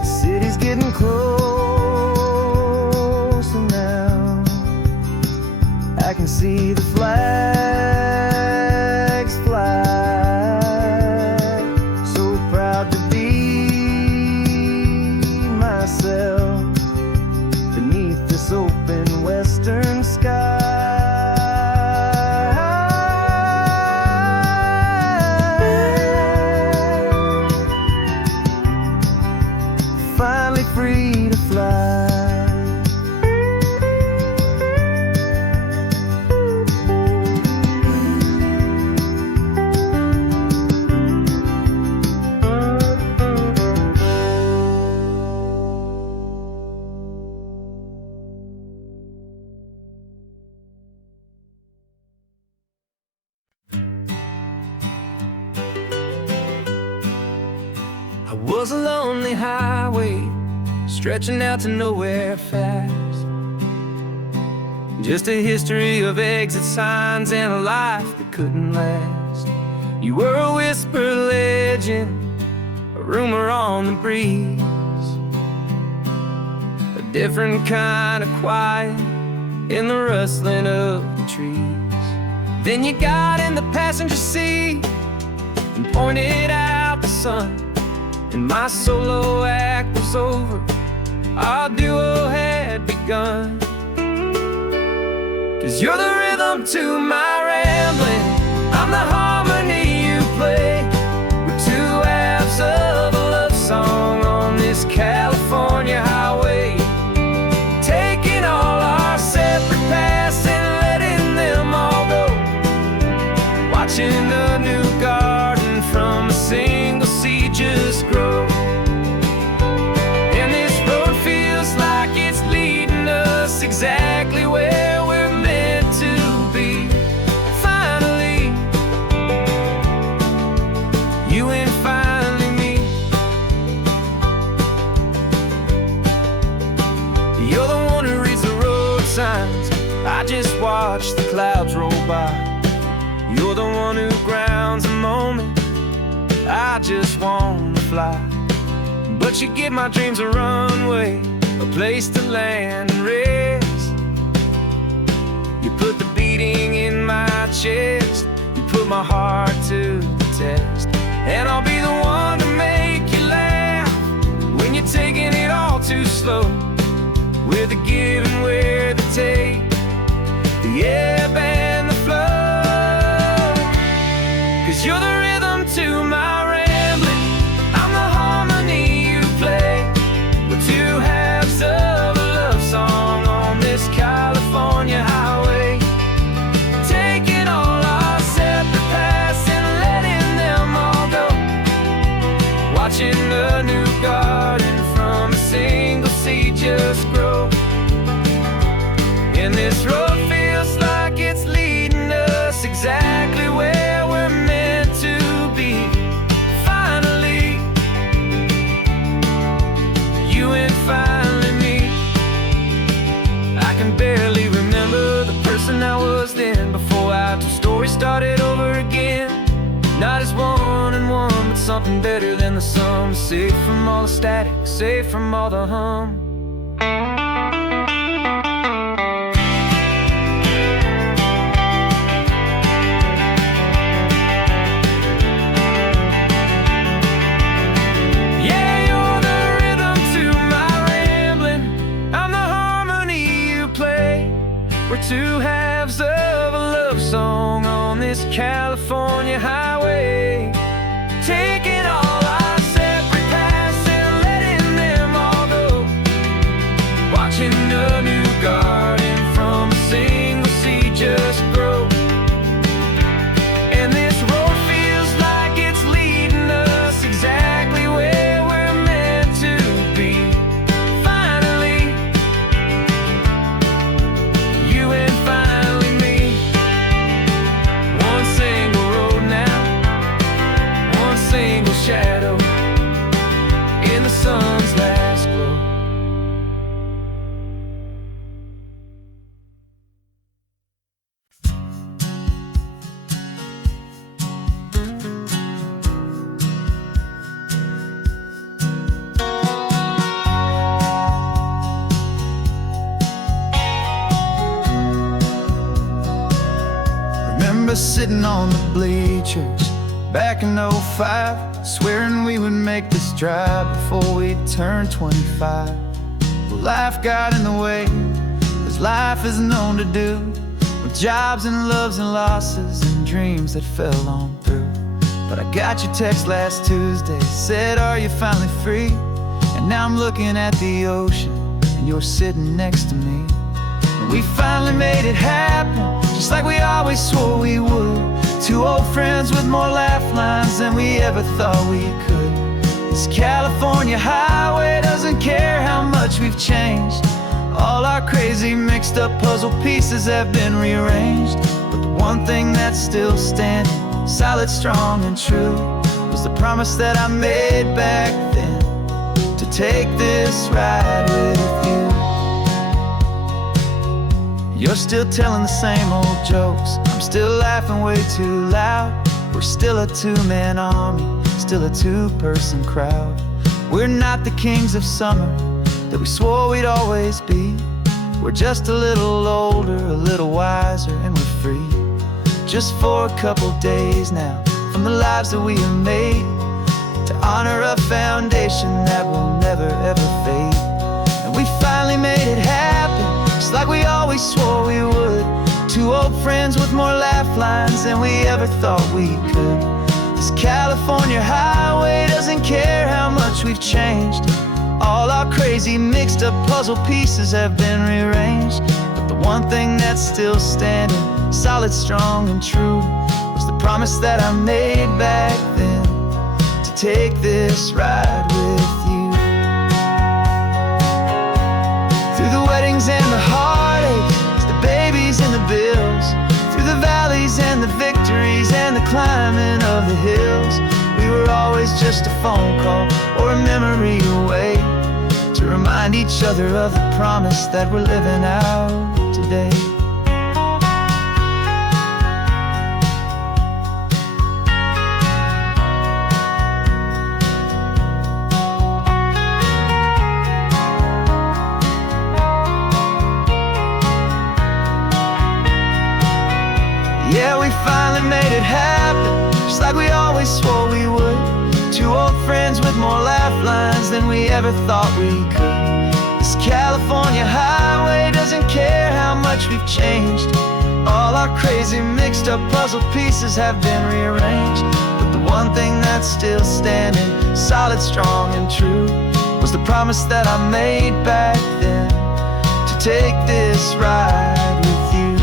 The city's getting closer now. I can see the flags fly. So proud to be myself beneath this open western sky. Finally free to fly. I was a lonely highway stretching out to nowhere fast. Just a history of exit signs and a life that couldn't last. You were a whisper legend, a rumor on the breeze, a different kind of quiet in the rustling of the trees. Then you got in the passenger seat and pointed out the sun, and my solo act was over, our duo had begun. 'Cause you're the rhythm to my rambling, I'm the harmony you play. We're two halves of a love song on this California highway, taking all our separate paths and letting them all go, watching a new garden from a single seed just grow. And this road feels like it's leading us exactly where we're meant to be. Finally, you and finally me. You're the one who reads the road signs, I just watch the clouds roll by. You're the one who grounds a moment, I just wanna fly. But you give my dreams a runway, a place to land and rest. You put the beating in my chest, you put my heart to the test. And I'll be the one to make you laugh when you're taking it all too slow, with the give and with the take, the ebb and the flow. 'Cause you're the rhythm to my rambling, I'm the harmony you play. We're two halves of a love song on this California highway, taking all our separate paths and letting them all go, watching a new garden from a single seed just grow. And this road feels like it's leading us exactly where we're meant to be. Finally, you and finally me. I can barely remember the person I was then, before our two stories started over again. Not as one and one, but something better than the sum. Safe from all the static, safe from all the hum. Yeah, you're the rhythm to my rambling, I'm the harmony We're two halves of a love song on this California highway, taking all our separate paths and letting them all go, watching a new garden from a single seed just grow. And this road feels like it's leading us exactly where we're meant to be. Finally, you and finally me. One single road now, one single shadow in the sun's last glow. Remember sitting on the bleachers back in '05, swearing we would make this drive before we turned 25. Well, life got in the way, as life is known to do, with jobs and loves and losses and dreams that fell on through. But I got your text last Tuesday, said, are you finally free? And now I'm looking at the ocean, and you're sitting next to me. We finally made it happen, just like we always swore we would. Two old friends with more laugh lines than we ever thought we could. This California highway doesn't care how much we've changed. All our crazy mixed up puzzle pieces have been rearranged. But the one thing that's still standing, solid, strong, and true, was the promise that I made back then, to take this ride with you. You're still telling the same old jokes, I'm still laughing way too loud. We're still a two-man army, still a two-person crowd. We're not the kings of summer that we swore we'd always be. We're just a little older, a little wiser, and we're free. Just for a couple days now, from the lives that we have made, to honor a foundation that will never ever fade. And we finally made it happen, just like we always swore we would. Two old friends with more laugh lines than we ever thought we could. This California highway doesn't care how much we've changed. All our crazy mixed up puzzle pieces have been rearranged. But the one thing that's still standing, solid, strong, and true, was the promise that I made back then, to take this ride with you. Through the weddings and the heartaches, the babies and the bills, through the valleys and the victories and the climbing of the hills, we were always just a phone call or a memory away, to remind each other of the promise that we're living out today. Yeah, we finally made it happen, just like we always swore we would. Two old friends with more laugh lines than we ever thought we could. This California highway doesn't care how much we've changed. All our crazy mixed up puzzle pieces have been rearranged. But the one thing that's still standing, solid, strong, and true, was the promise that I made back then, to take this ride with you.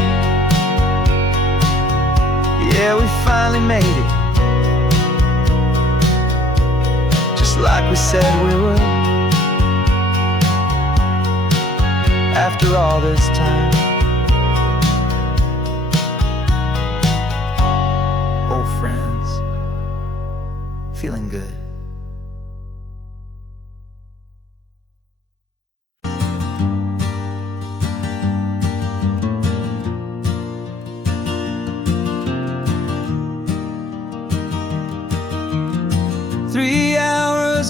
Yeah, we finally made it, just like we said we would. After all this time, old friends, feeling good.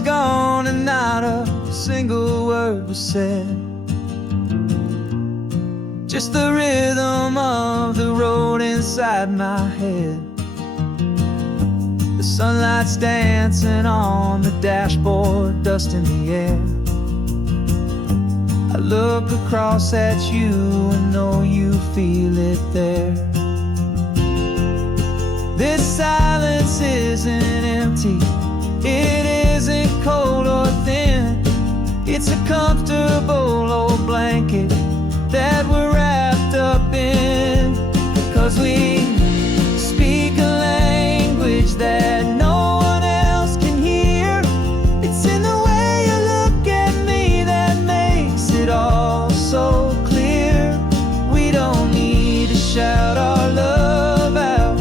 Gone and not a single word was said. Just the rhythm of the road inside my head. The sunlight's dancing on the dashboard, dust in the air. I look across at you and know you feel it there. This silence isn't empty, it isn't cold or thin. It's a comfortable old blanket that we're wrapped up in. 'Cause we speak a language that no one else can hear. It's in the way you look at me that makes it all so clear. We don't need to shout our love out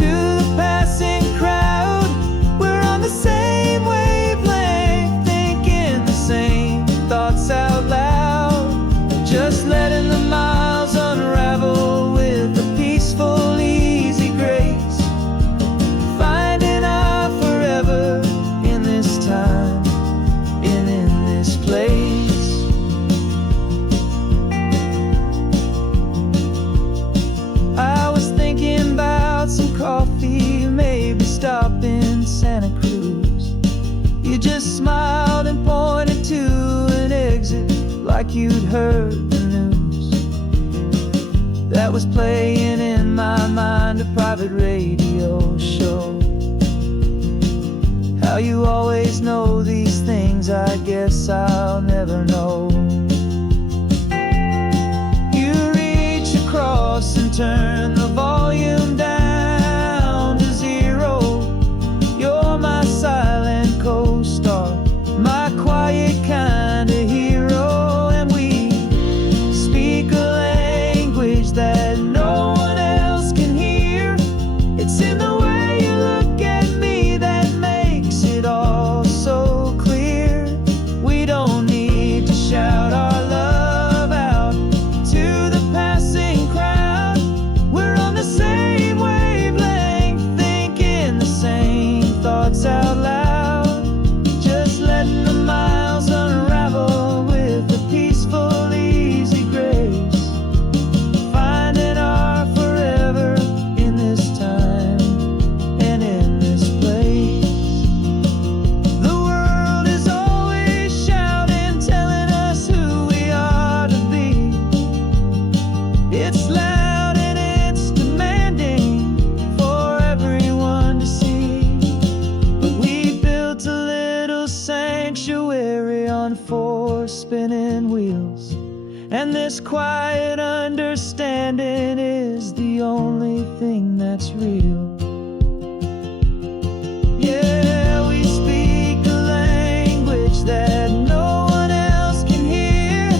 to the passing crowd. We're on the same wavelength, thinking the same thoughts out loud. Just letting the miles unravel with a peaceful, easy grace. Finding our forever in this time and in this place. I was thinking about some coffee, maybe stop in Santa Cruz. You just smiled and pointed to an exit like you'd heard the news. That was playing in my mind, a private radio show. How you always know these things, I guess I'll never know. You reach across and turn the volume down to 0. You're my silent co-star, my quiet kind of hero. And we speak a language that no one else can hear. It's in the way you look at me that makes it all so clear. We don't need to shout our love out to the passing crowd. We're on the same wavelength, thinking the same thoughts out loud. Just letting the miles unravel with a peaceful, easy grace. Finding our forever in this time and in this place. The world is always shouting, telling us who we are to be. It's loud and it's demanding for everyone to see. But we built a little sanctuary on 4 spinning wheels, and this quiet understanding is the only thing that's real. Yeah, we speak a language that no one else can hear.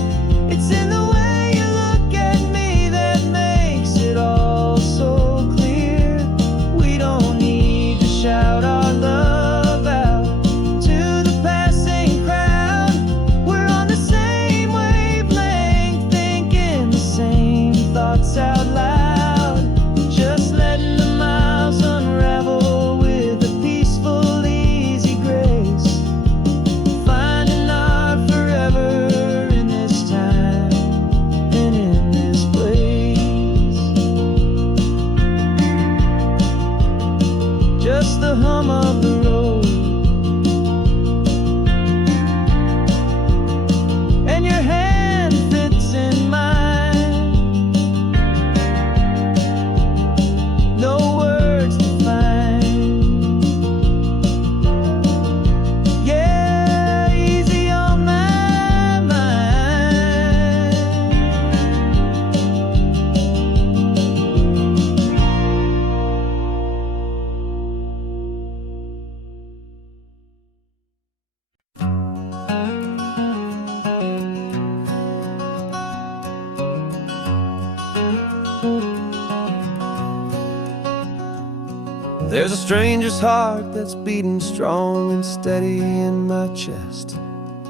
It's in the way you look at me that makes it all so clear. We don't need to shout our love out to the passing crowd. We're on the same wavelength, thinking the same thoughts out loud. Just letting the miles unravel with a peaceful, easy grace. Finding our forever in this time and in this place. Just the hum of the road and your hand fits in mine. No words to find. Yeah, easy on my mind. There's a stranger's heart that's beating strong and steady in my chest.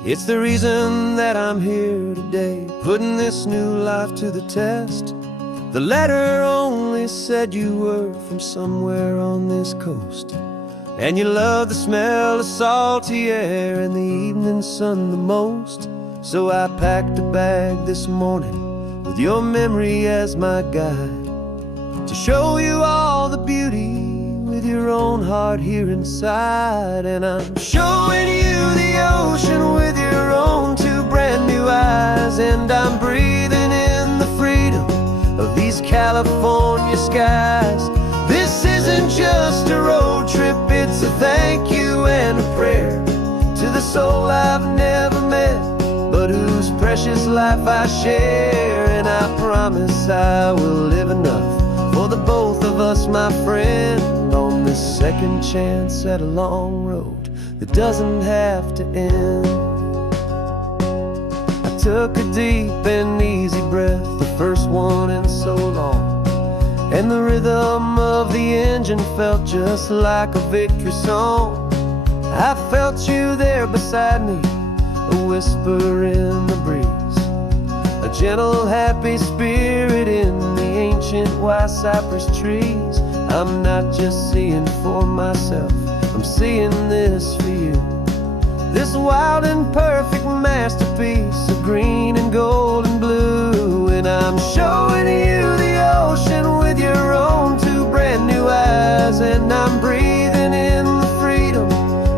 It's the reason that I'm here today, putting this new life to the test. The letter only said you were from somewhere on this coast, and you love the smell of salty air and the evening sun the most. So I packed a bag this morning with your memory as my guide, to show you all the beauty with your own heart here inside. And I'm showing you the ocean with your own 2 brand new eyes, and I'm breathing in the freedom of these California skies. This isn't just a road trip, it's a thank you and a prayer to the soul I've never met, but whose precious life I share. And I promise I will live enough for the both of us, my friend, on this second chance at a long road that doesn't have to end. I took a deep and easy breath, the first one in so long, and the rhythm of the engine felt just like a victory song. I felt you there beside me, a whisper in the breeze, a gentle, happy spirit in the ancient white cypress trees. I'm not just seeing for myself, I'm seeing this for you. This wild and perfect masterpiece of green and gold and blue. And I'm showing you the ocean with your own two brand new eyes, and I'm breathing in the freedom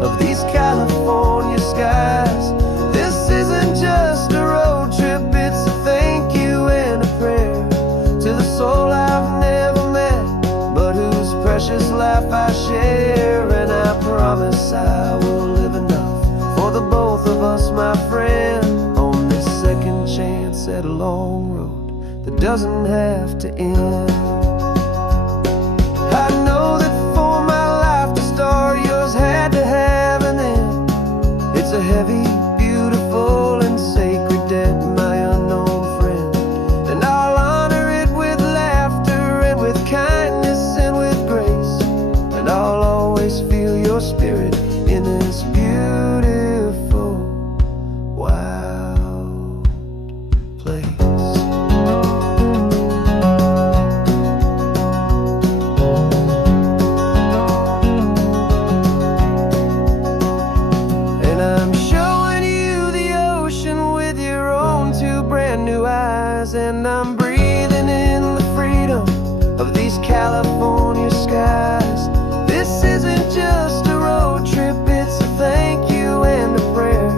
of these California skies. This isn't just a road trip, it's a thank you and a prayer to the soul I've never met, but whose precious life I share. And I promise I will live enough for the both of us, my friend, on this second chance at a long road that doesn't have to end. I know that for my life to start, yours had to have an end. It's a heavy, beautiful, and sacred debt, my unknown friend, and I'll honor it with laughter and with kindness and with grace, and I'll always feel your spirit in this beautiful, wild place. And I'm showing you the ocean with your own two brand new eyes, and I'm breathing in the freedom of these California skies. This isn't just a road trip, it's a thank you and a prayer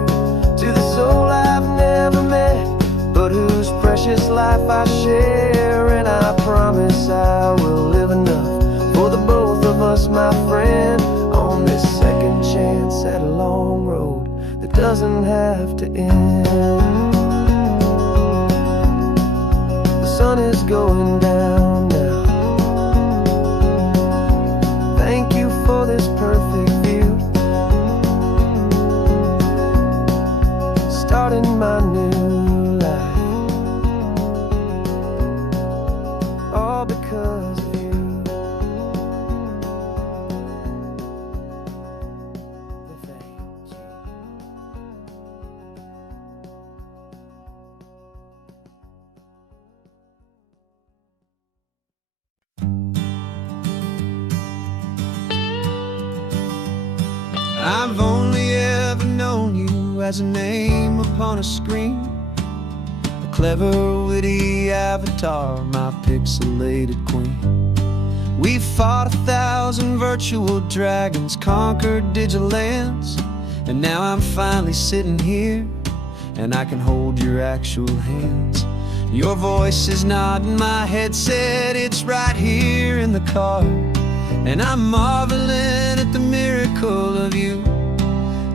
to the soul I've never met, but whose precious life I share. And I promise I will live enough for the both of us, my friend, on this second chance at a long road that doesn't have to end. The sun is going down now. Thank you for this perfect view, starting my new life, all because of you. Thank you. I've only ever known you as a name upon a screen, a clever, witty avatar, my pixelated queen. We fought 1,000 virtual dragons, conquered digital lands, and now I'm finally sitting here, and I can hold your actual hands. Your voice is not in my headset, it's right here in the car, and I'm marveling at the miracle of you,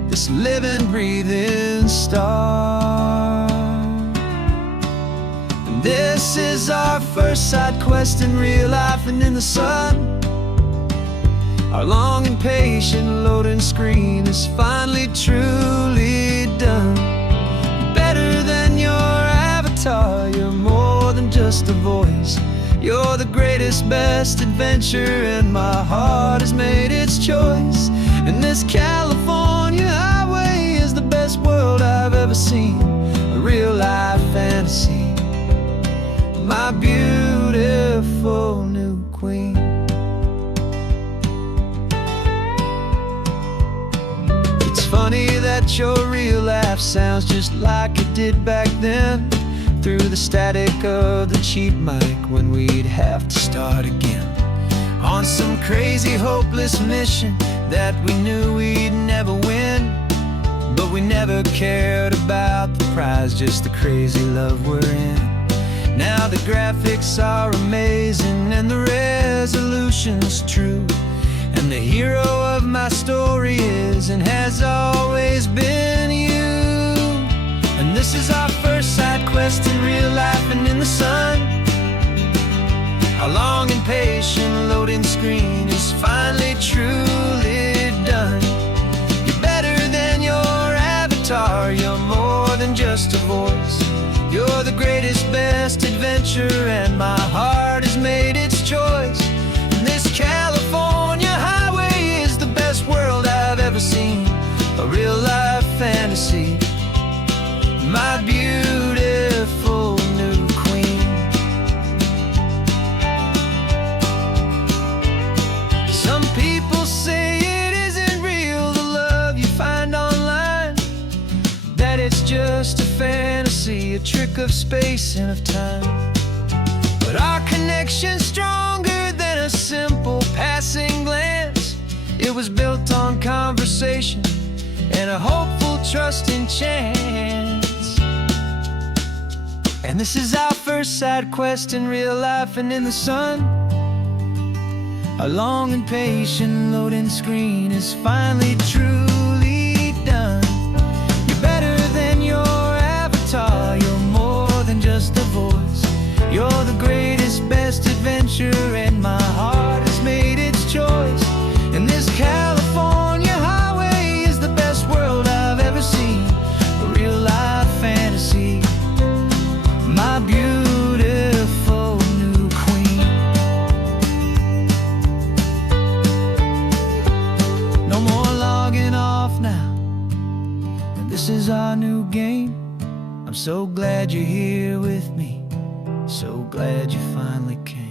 this living, breathing star. And this is our first side quest in real life and in the sun. Our long and patient loading screen is finally truly done. Better than your avatar, you're more than just a voice. You're the greatest, best adventure, and my heart has made its choice. And this California highway is the best world I've ever seen, a real life fantasy, my beautiful new queen. It's funny that your real life sounds just like it did back then, through the static of the cheap mic when we'd have to start again, on some crazy hopeless mission that we knew we'd never win. but we never cared about the prize, just the crazy love we're in. Now the graphics are amazing and the resolution's true, and the hero of my story is and has always been you. And this is our first side quest in real life and in the sun. Our long and patient loading screen is finally truly done. You're better than your avatar, you're more than just a voice. You're the greatest, best adventure, and my heart has made its choice. And this California highway is the best world I've ever seen, a real-life fantasy, my beautiful new queen. Some people say it isn't real, the love you find online, that it's just a fantasy, a trick of space and of time. But our connection's stronger than a simple passing glance. It was built on conversation and a hopeful, trusting chance. And this is our first side quest in real life and in the sun. Our long and patient loading screen is finally truly done. You're better than your avatar, you're more than just a voice. You're the greatest, best adventure, and my heart has made its choice. And this California highway is the best world I've ever seen, a real-life fantasy, my beautiful new queen. No more logging off now, and this is our new game. I'm so glad you're here with me, so glad you finally came.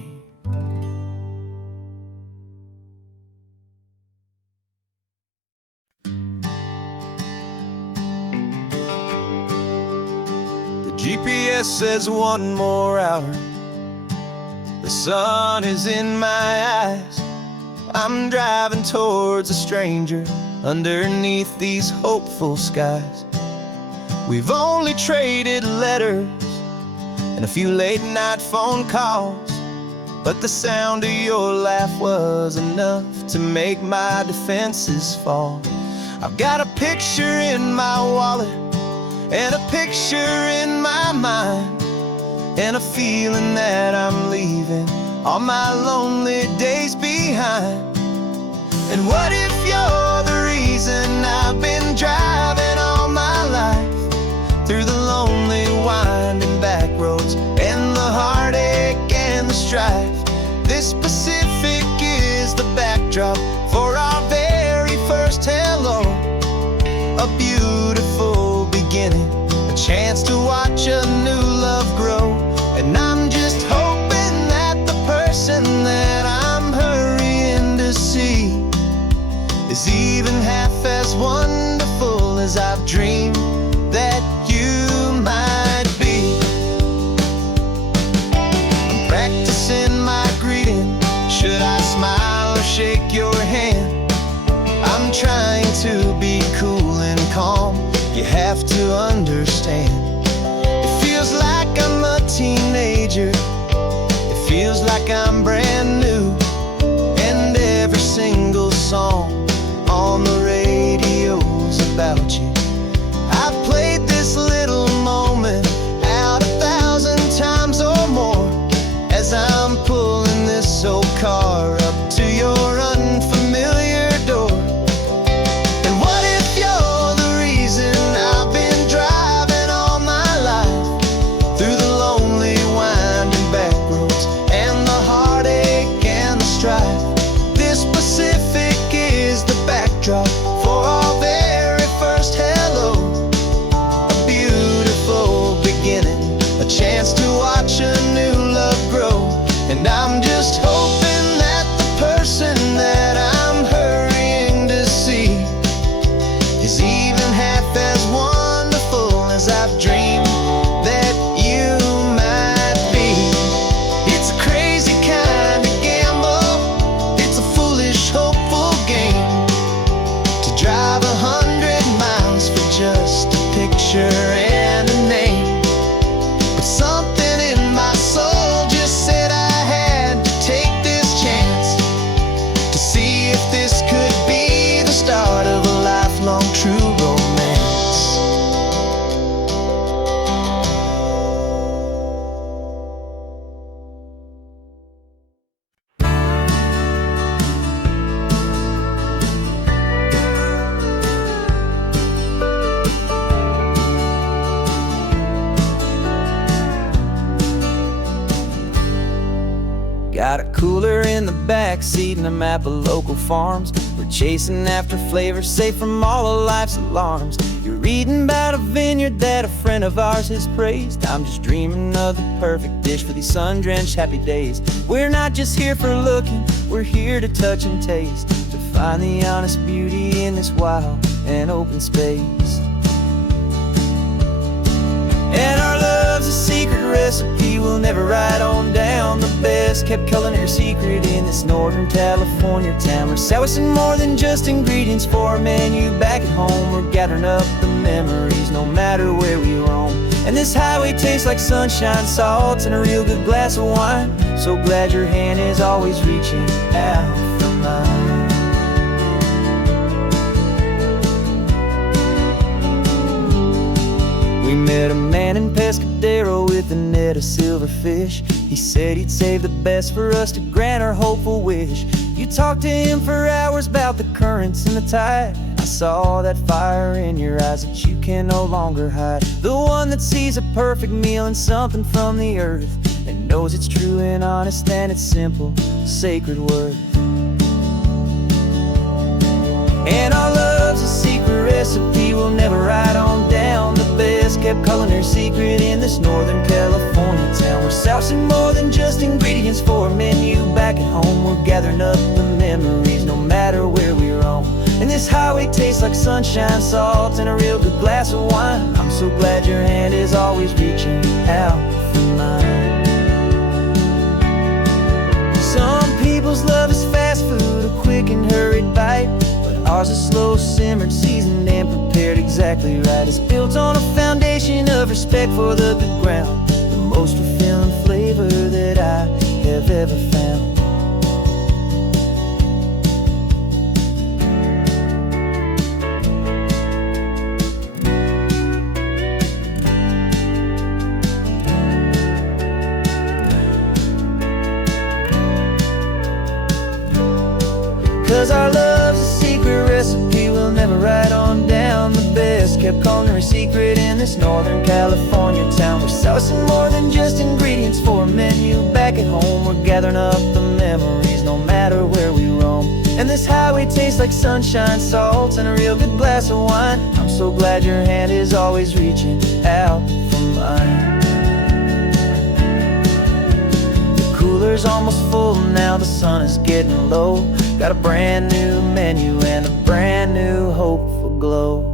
GPS says 1 more hour. The sun is in my eyes. I'm driving towards a stranger underneath these hopeful skies. We've only traded letters and a few late night phone calls, but the sound of your laugh was enough to make my defenses fall. I've got a picture in my wallet and a picture in my mind, and a feeling that I'm leaving all my lonely days behind. And what if you're the reason I've been driving all my life, through the lonely winding back roads and the heartache and the strife? This Pacific is the backdrop for our very first hello, a beautiful beginning, a chance to watch a new love grow. And I'm just hoping that the person that I'm hurrying to see is even half as wonderful as I've dreamed that you might be. I'm practicing my greeting. Should I smile or shake your hand? I'm trying to be cool and calm. You have to understand. It feels like I'm a teenager. It feels like I'm brand new. And every single song on the radio's about you. I've played this little moment out 1,000 times or more, as I'm pulling this old car up to your unfamiliar door. And what if you're the reason I've been driving all my life, through the lonely winding back roads and the heartache and the strife? This Pacific is the backdrop for our very first hello, a beautiful beginning, a chance to watch a new love grow. And I'm just hoping that the person that I'm hurrying to see is even half as wonderful as I've dreamed that you might be. It's a crazy kind of gamble, it's a foolish, hopeful game, to drive 100 miles for Got a cooler in the back seat and a map of local farms. We're chasing after flavors safe from all of life's alarms. You're reading about a vineyard that a friend of ours has praised. I'm just dreaming of the perfect dish for these sun-drenched happy days. We're not just here for looking, we're here to touch and taste, to find the honest beauty in this wild and open space. And our love's a secret recipe we'll never write on down. The best kept culinary secret in this Northern California town. We're selling more than just ingredients for a menu back at home. We're gathering up the memories no matter where we roam. And this highway tastes like sunshine, salt, and a real good glass of wine. So glad your hand is always reaching out for mine. We met a man in Pescadero with a net of silverfish. He said he'd save the best for us to grant our hopeful wish. You talked to him for hours about the currents and the tide. I saw that fire in your eyes that you can no longer hide. The one that sees a perfect meal in something from the earth, and knows it's true and honest and it's simple, sacred worth. And our love's a secret recipe we'll never write on down. The best kept culinary secret in this Northern California town. We're sourcing more than just ingredients for a menu back at home. We're gathering up the memories no matter where we roam. And this highway tastes like sunshine, salt, and a real good glass of wine. I'm so glad your hand is always reaching out for mine. Some people's love is fast food, a quick and hurried bite. Ours is slow simmered, seasoned and prepared exactly right. It's built on a foundation of respect for the good ground, the most fulfilling flavor that I have ever found. 'Cause our love's a secret recipe we'll never write on down. The best kept culinary secret in this Northern California town. We're sourcing more than just ingredients for a menu back at home. We're gathering up the memories no matter where we roam. And this highway tastes like sunshine, salt, and a real good glass of wine. I'm so glad your hand is always reaching out for mine. Cooler's almost full now, the sun is getting low. Got a brand new menu and a brand new hopeful glow.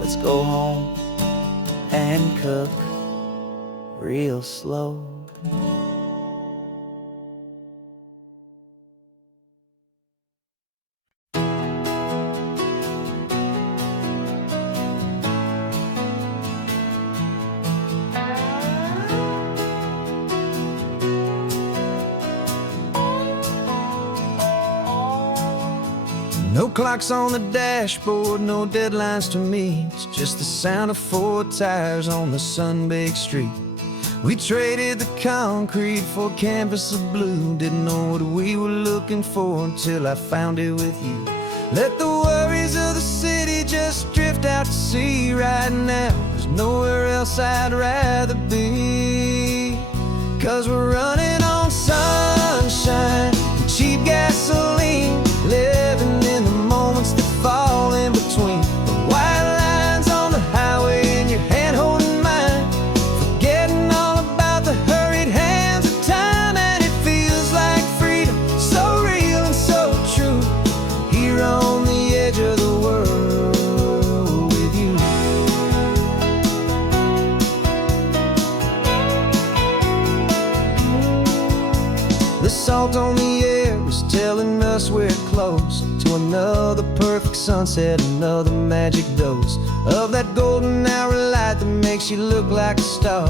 Let's go home and cook real slow. No clocks on the dashboard, no deadlines to meet. It's just the sound of 4 tires on the sun-baked street. We traded the concrete for a canvas of blue. Didn't know what we were looking for until I found it with you. Let the worries of the city just drift out to sea right now. There's nowhere else I'd rather be. 'Cause we're running on sunshine and cheap gasoline, living in the moments that fall in between. The white lines on the highway and your hand holding mine, forgetting all about the hurried hands of time. And it feels like freedom, so real and so true, here on the edge of the world with you. The salt on the air is telling us we're close to another perfect sunset, another magic dose of that golden hour light that makes you look like a star,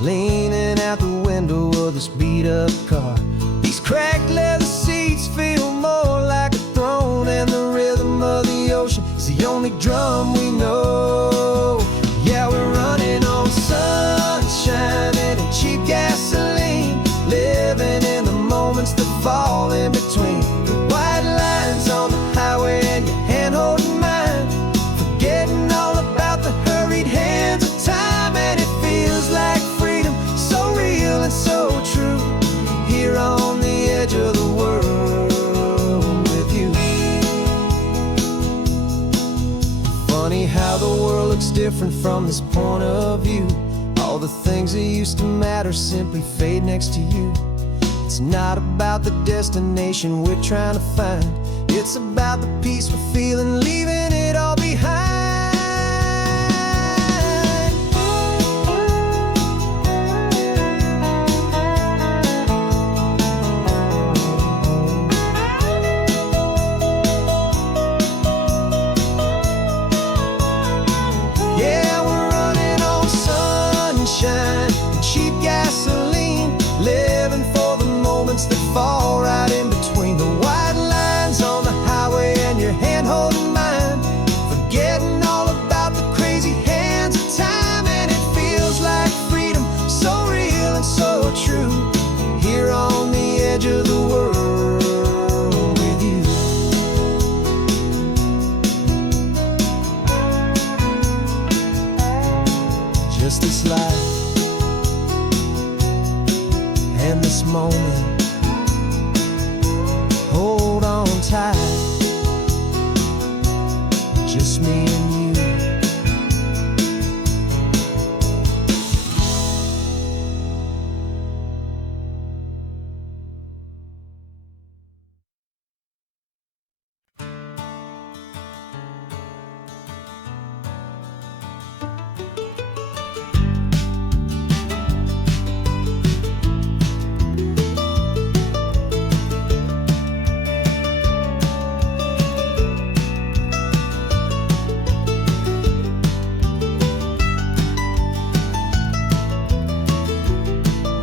leaning out the window of this beat-up car. These cracked leather seats feel more like a throne, and the rhythm of the ocean is the only drum we know. Yeah, we're running on sunshine and cheap gasoline, living in the moments that fall in between. The white lines on the highway and your hand holding mine, forgetting all about the hurried hands of time. And it feels like freedom, so real and so this point of view. All the things that used to matter simply fade next to you. It's not about the destination we're trying to find. It's about the peace we're feeling, leaving it all behind. Yeah, we're running on sunshine and cheap gasoline, living for the moments that fall right in between the white lines on the highway and your hand holding mine, forgetting all about the crazy hands of time. And it feels like freedom, so real and so true, here on the edge of the world with you. Just this life and this moment, hold on tight, just me and you.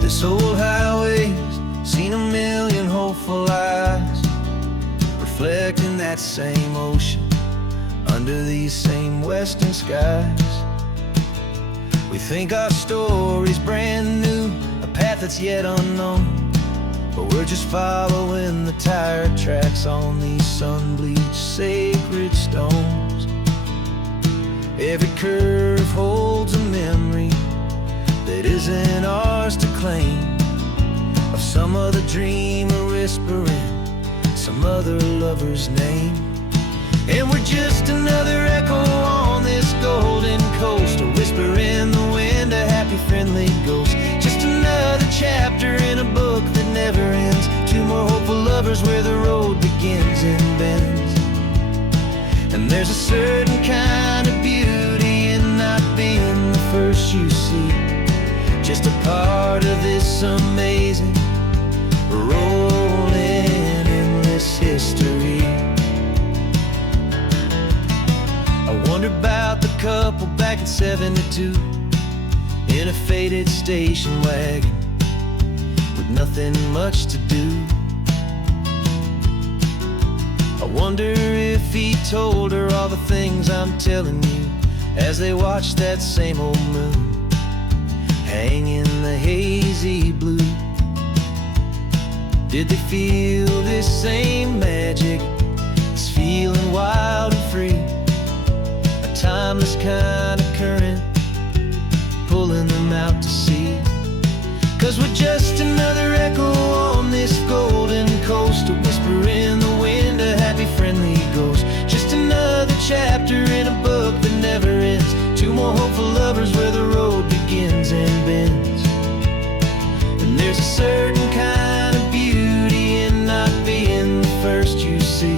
This old highway's seen a million hopeful eyes, reflecting that same ocean under these same western skies. We think our story's brand new, a path that's yet unknown, but we're just following the tire tracks on these sun-bleached sacred stones. Every curve holds a memory that isn't ours to claim, of some other dreamer whispering some other lover's name. And we're just another echo on this golden coast, a whisper in the wind, a happy friendly ghost. Just another chapter in a book that never ends, two more hopeful lovers where the road begins and bends. And there's a certain kind of beauty in not being the first you see, just a part of this amazing, rolling, endless history. I wonder about the couple back in '72 in a faded station wagon with nothing much to do. I wonder if he told her all the things I'm telling you as they watched that same old moon hang in the hazy blue. Did they feel this same magic, this feeling wild and free, a timeless kind of current pulling them out to sea? 'Cause we're just another echo on this golden coast, a whisper in the wind, a happy friendly ghost. Just another chapter in a book that never ends, two more hopeful lovers where the road begins and bends. And there's a certain kind of beauty in not being the first you see,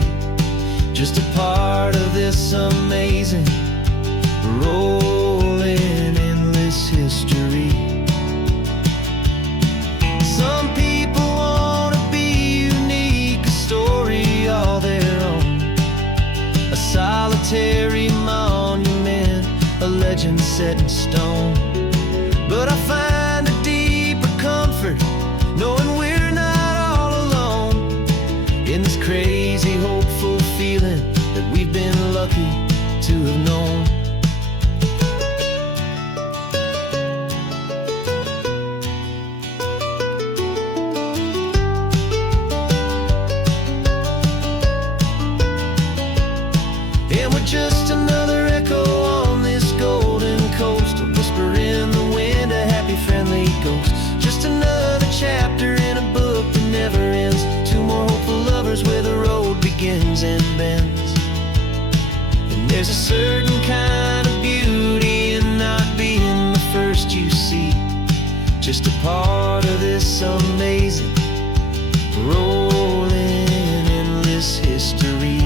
just a part of this amazing, rolling, endless history. Some people wanna be unique, a story all their own, a solitary monument, a legend set in stone. But I find a deeper comfort knowing we're not all alone in this crazy, hopeful feeling that we've been lucky to have known. And we're just another echo on this golden coast, a whisper in the wind, a happy friendly ghost. Just another chapter in a book that never ends, two more hopeful lovers where the road begins and bends. And there's a certain kind just a part of this amazing, rolling endless history.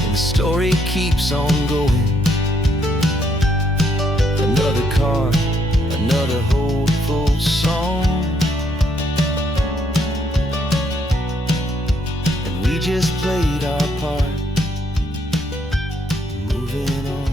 And the story keeps on going. Another car, another hopeful song, and we just played our part, moving on.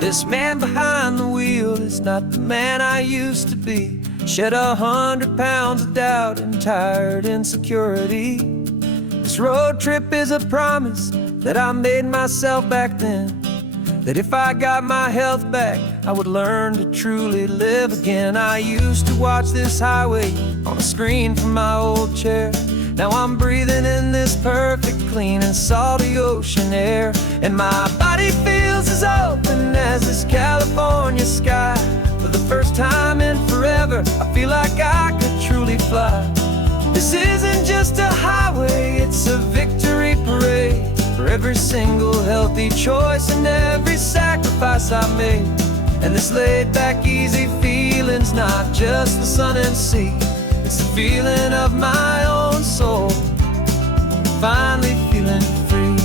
This man behind the wheel is not the man I used to be. Shed 100 pounds of doubt and tired insecurity. This road trip is a promise that I made myself back then, that if I got my health back, I would learn to truly live again. I used to watch this highway on a screen from my old chair. Now I'm breathing in this perfect, clean and salty ocean air. And my body feels as open as this California sky. For the first time in forever, I feel like I could truly fly. This isn't just a highway, it's a victory parade. For every single healthy choice and every sacrifice I made. And this laid back, easy feeling's not just the sun and sea. It's the feeling of my own soul, finally feeling free.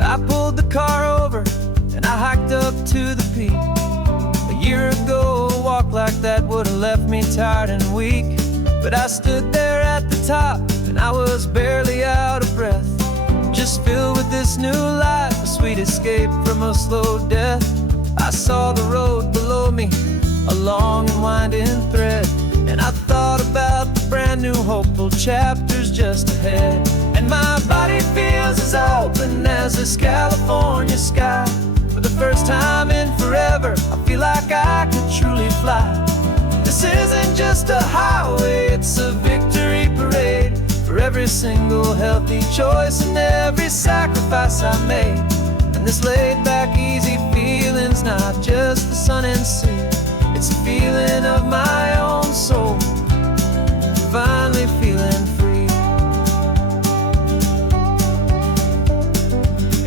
I pulled the car over and I hiked up to the peak. A year ago, a walk like that would have left me tired and weak. But I stood there at the top and I was barely out of breath, just filled with this new life, a sweet escape from a slow death. I saw the road below me, a long and winding thread, and I thought about the brand new hopeful chapters just ahead. And my body feels as open as this California sky. For the first time in forever, I feel like I could truly fly. This isn't just a highway, it's a victory parade. For every single healthy choice and every sacrifice I made. And this laid back, easy feeling's not just the sun and sea. It's a feeling of my own soul, finally feeling free.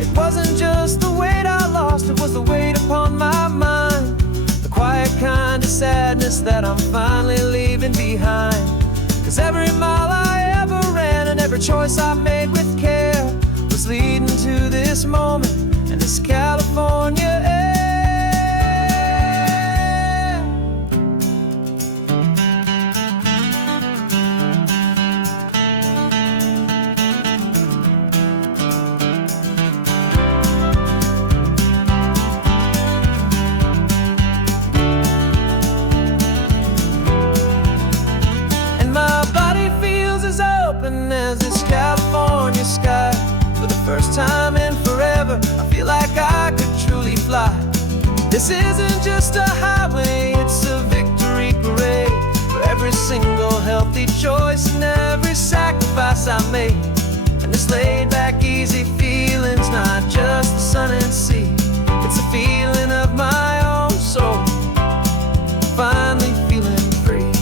It wasn't just the weight I lost, it was the weight upon my mind. The quiet kind of sadness that I'm finally leaving behind. 'Cause every mile I ever ran and every choice I made with care was leading to this moment and this California air. As this California sky. For the first time in forever, I feel like I could truly fly. This isn't just a highway, it's a victory parade. For every single healthy choice and every sacrifice I made. And this laid back, easy feeling's not just the sun and sea. It's a feeling of my own soul, finally feeling free.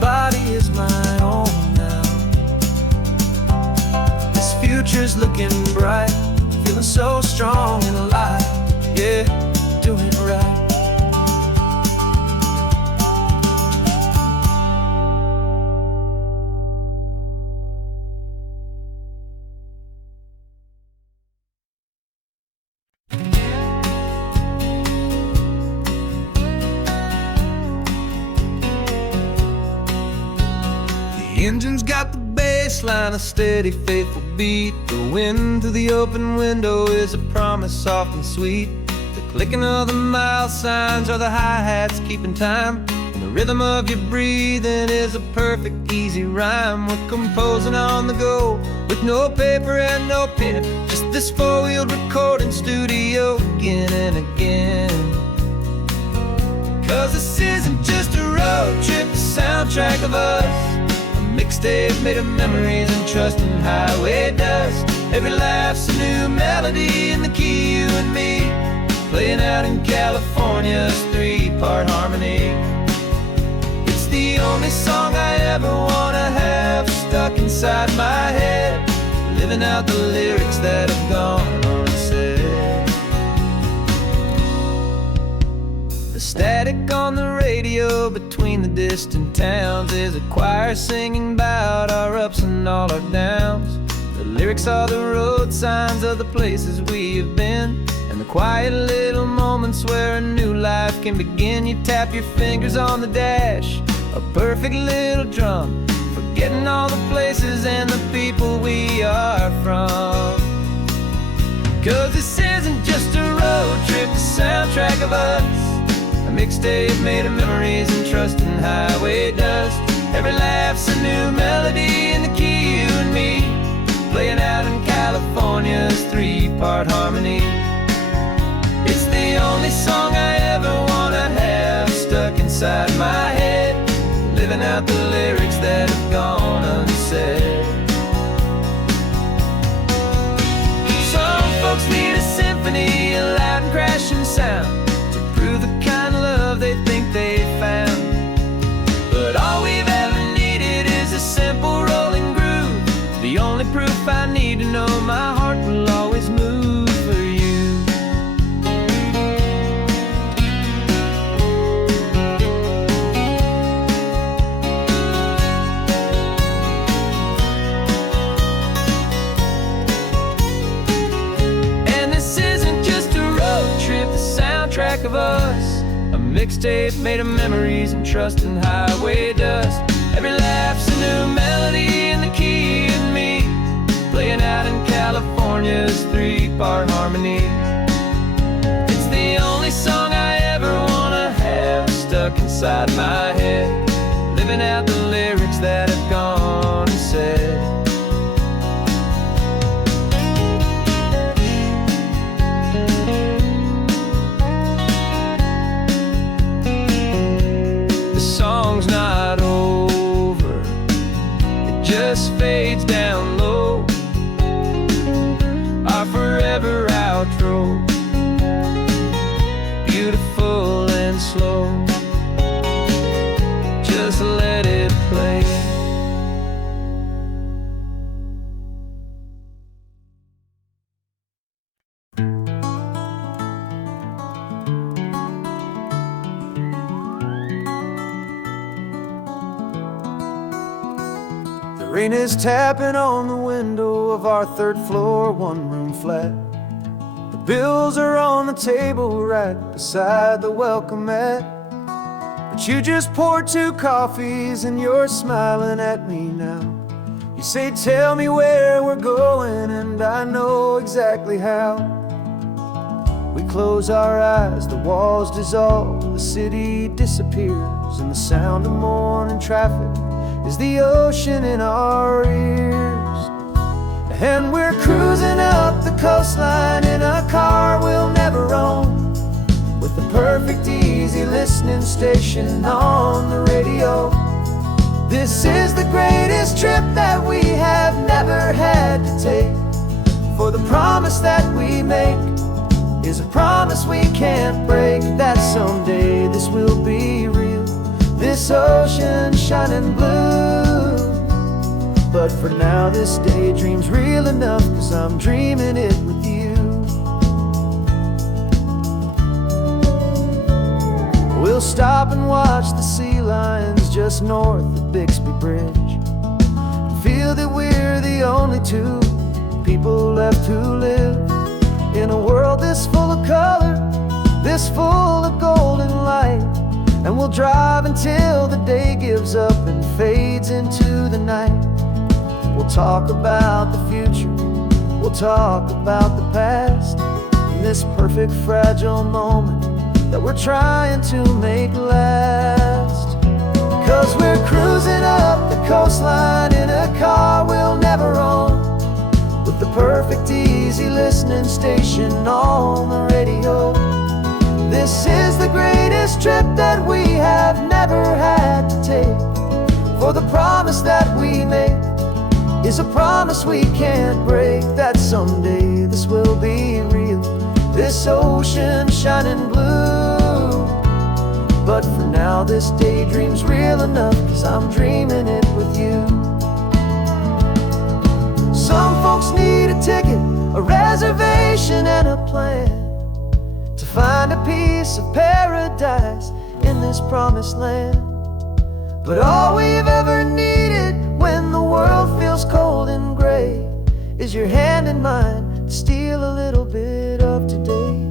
Body is my own now. This future's looking bright, feeling so strong and alive. Yeah, doing it right. The engine's got the bass line, a steady, faithful beat. The wind through the open window is a promise soft and sweet. The clicking of the mile signs are the hi-hats keeping time. And the rhythm of your breathing is a perfect, easy rhyme. We're composing on the go, with no paper and no pen, just this four-wheeled recording studio again and again. 'Cause this isn't just a road trip, the soundtrack of us, a mixtape made of memories and trust and highway dust. Every laugh's a new melody in the key, you and me, playing out in California's three-part harmony. It's the only song I ever wanna have stuck inside my head, living out the lyrics that have gone unsaid. The static on the radio between the distant towns is a choir singing about our ups and all our downs. The lyrics are the road signs of the places we have been, and the quiet little moments where a new life can begin. You tap your fingers on the dash, a perfect little drum, forgetting all the places and the people we are from. 'Cause this isn't just a road trip, the soundtrack of us, a mixtape made of memories and trust and highway dust. Every laugh's a new melody in the key, you and me, playing out in California's three-part harmony. It's the only song I ever wanna have stuck inside my head, living out the lyrics that have gone unsaid. Some folks need a symphony, a loud and crashing sound, to prove the kind of love they think they found. But all we've ever needed is a simple rolling groove, the only proof I need to know my heart will always move for you. And this isn't just a road trip, the soundtrack of us, a mixtape made of memories and trust and highway dust. Every laugh's a new melody in the key and me, playing out in California's three-part harmony. It's the only song I ever wanna have stuck inside my head, living out the lyrics that have gone unsaid. The song's not over, it just fades down low, our forever outro, beautiful and slow. Just let it play. The rain is tapping on the window of our third floor, one-room flat. The bills are on the table right beside the welcome mat. But you just poured 2 coffees and you're smiling at me now. You say, tell me where we're going, and I know exactly how. We close our eyes, the walls dissolve, the city disappears, and the sound of morning traffic is the ocean in our ears. And we're cruising up the coastline in a car we'll never own, with the perfect easy listening station on the radio. This is the greatest trip that we have never had to take, for the promise that we make is a promise we can't break, that someday this will be real, this ocean shining blue. But for now this daydream's real enough, 'cause I'm dreaming it with you. We'll stop and watch the sea lions just north of Bixby Bridge, feel that we're the only 2 people left who live in a world this full of color, this full of golden light. And we'll drive until the day gives up and fades into the night. We'll talk about the future, we'll talk about the past, and this perfect fragile moment that we're trying to make last. 'Cause we're cruising up the coastline in a car we'll never own, with the perfect easy listening station on the radio. This is the greatest trip that we have never had to take, for the promise that we make is a promise we can't break, that someday this will be real, this ocean shining blue. But for now this daydream's real enough, 'cause I'm dreaming it with you. Some folks need a ticket, a reservation and a plan to find a piece of paradise in this promised land. But all we've ever needed when the world feels cold and gray is your hand in mine to steal a little bit of today.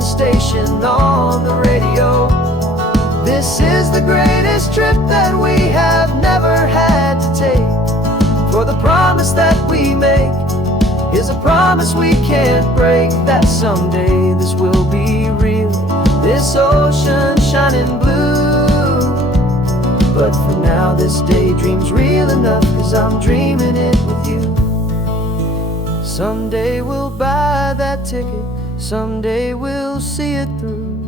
Station on the radio. This is the greatest trip that we have never had to take, for the promise that we make is a promise we can't break, that someday this will be real, this ocean shining blue. But for now this daydream's real enough, 'cause I'm dreaming it with you. Someday we'll buy that ticket, someday we'll see it through,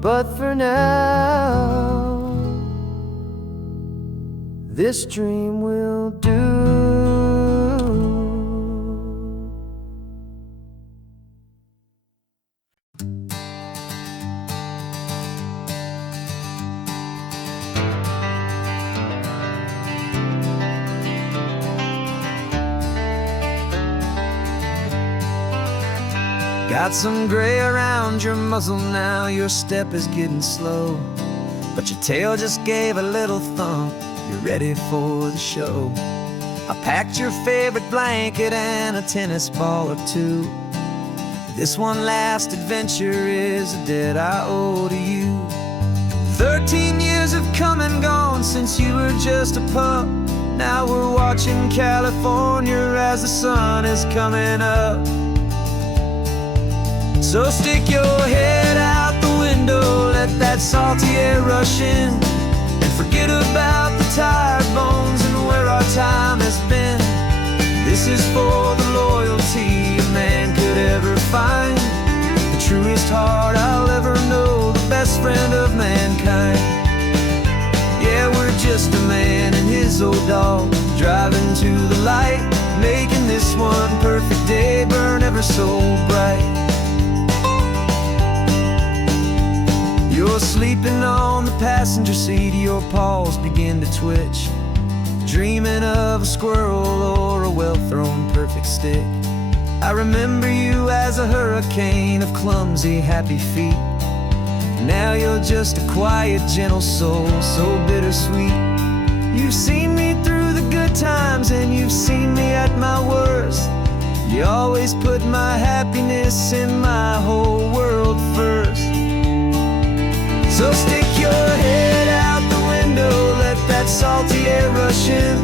but for now this dream will do. Got some gray around your muzzle now, your step is getting slow, but your tail just gave a little thump, you're ready for the show. I packed your favorite blanket and a tennis ball or two. This one last adventure is a debt I owe to you. 13 years have come and gone since you were just a pup. Now we're watching California as the sun is coming up. So stick your head out the window, let that salty air rush in, and forget about the tired bones and where our time has been. This is for the loyalty a man could ever find, the truest heart I'll ever know, the best friend of mankind. Yeah, we're just a man and his old dog, driving to the light, making this one perfect day burn ever so bright. You're sleeping on the passenger seat, your paws begin to twitch, dreaming of a squirrel or a well-thrown perfect stick. I remember you as a hurricane of clumsy, happy feet. Now you're just a quiet, gentle soul, so bittersweet. You've seen me through the good times and you've seen me at my worst. You always put my happiness in my whole world first. So stick your head out the window, let that salty air rush in,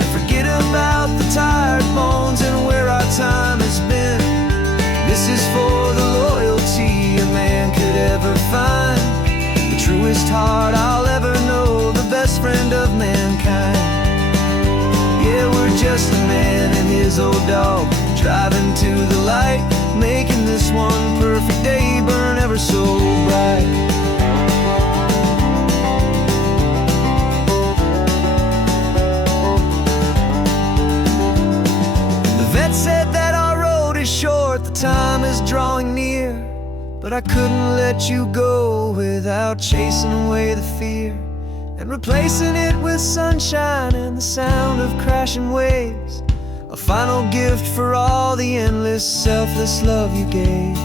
and forget about the tired bones and where our time has been. This is for the loyalty a man could ever find, the truest heart I'll ever know, the best friend of mankind. Yeah, we're just a man and his old dog, driving to the light, making this one perfect day burn ever so bright. Said that our road is short, the time is drawing near, but I couldn't let you go without chasing away the fear and replacing it with sunshine and the sound of crashing waves, a final gift for all the endless, selfless love you gave.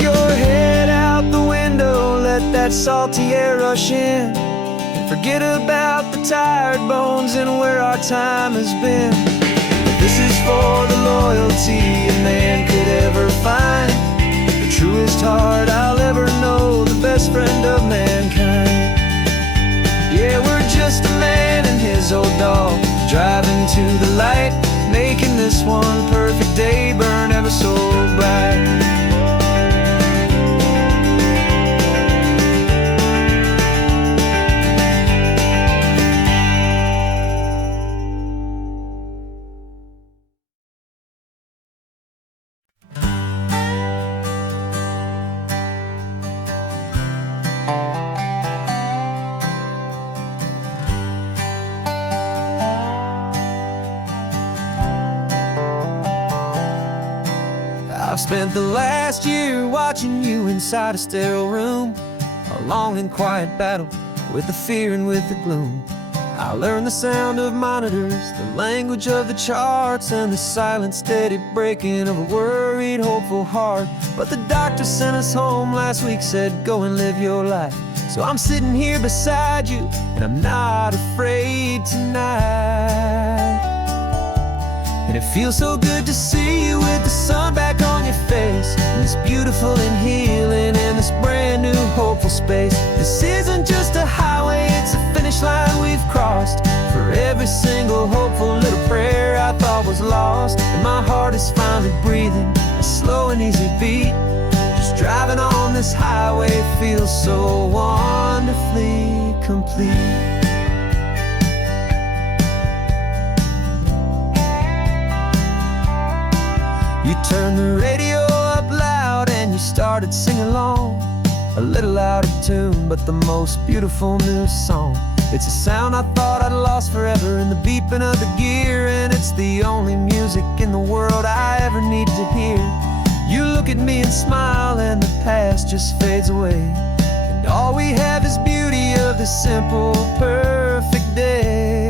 your head out the window, let that salty air rush in, and forget about the tired bones and where our time has been. This is for the loyalty a man could ever find, the truest heart I'll ever know, the best friend of mankind. Yeah, we're just a man and his old dog, driving to the light, making this one perfect day burn ever so bright. I've spent the last year watching you inside a sterile room, a long and quiet battle with the fear and with the gloom. I learned the sound of monitors, the language of the charts, and the silent steady breaking of a worried, hopeful heart. But the doctor sent us home last week, said go and live your life. So I'm sitting here beside you, and I'm not afraid tonight. And it feels so good to see you with the sun back on your face, and this beautiful and healing in this brand new hopeful space. This isn't just a highway, it's a finish line we've crossed. For every single hopeful little prayer I thought was lost, and my heart is finally breathing a slow and easy beat. Just driving on this highway feels so wonderfully complete. You turned the radio up loud and you started singing along, a little out of tune, but the most beautiful new song. It's a sound I thought I'd lost forever in the beeping of the gear, and it's the only music in the world I ever need to hear. You look at me and smile and the past just fades away, and all we have is beauty of this simple, perfect day.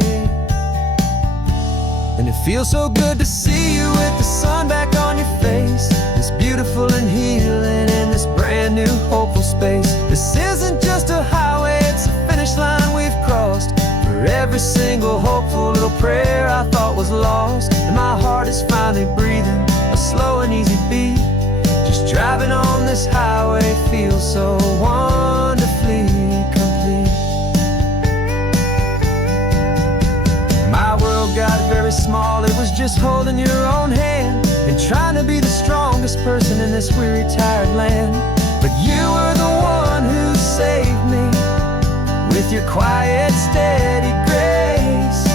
And it feels so good to see you with the sun back on your face, this beautiful and healing in this brand new hopeful space. This isn't just a highway, it's a finish line we've crossed. For every single hopeful little prayer I thought was lost, and my heart is finally breathing a slow and easy beat. Just driving on this highway feels so wonderfully complete. My world got very small, it was just holding your own hand and trying to be the strongest person in this weary, tired land. But you were the one who saved me with your quiet, steady grace.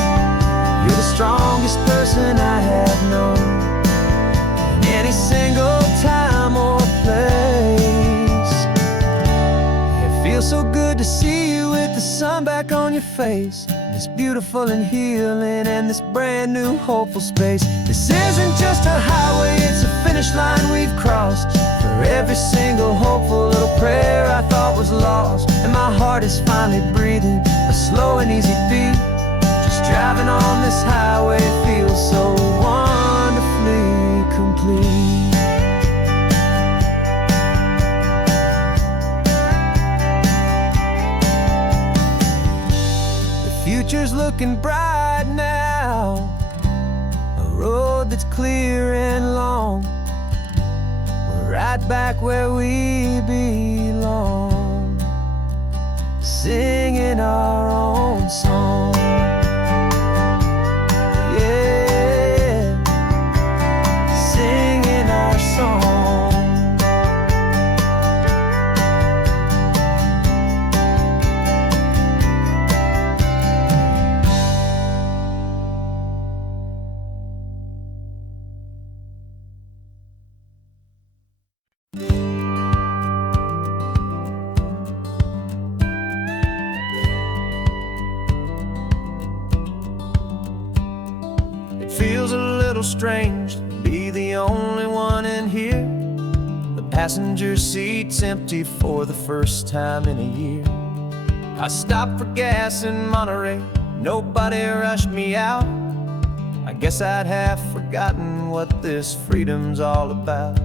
You're the strongest person I have known in any single time or place. It feels so good to see you with the sun back on your face, this beautiful and healing and this brand new hopeful space. This isn't just a highway, it's a finish line we've crossed. For every single hopeful little prayer I thought was lost, and my heart is finally breathing a slow and easy beat. Just driving on this highway feels so wonderfully complete. Future's looking bright now, a road that's clear and long. We're right back where we belong, singing our own song. Yeah, singing our song. Feels a little strange to be the only one in here. The passenger seat's empty for the first time in a year. I stopped for gas in Monterey, nobody rushed me out. I guess I'd have forgotten what this freedom's all about.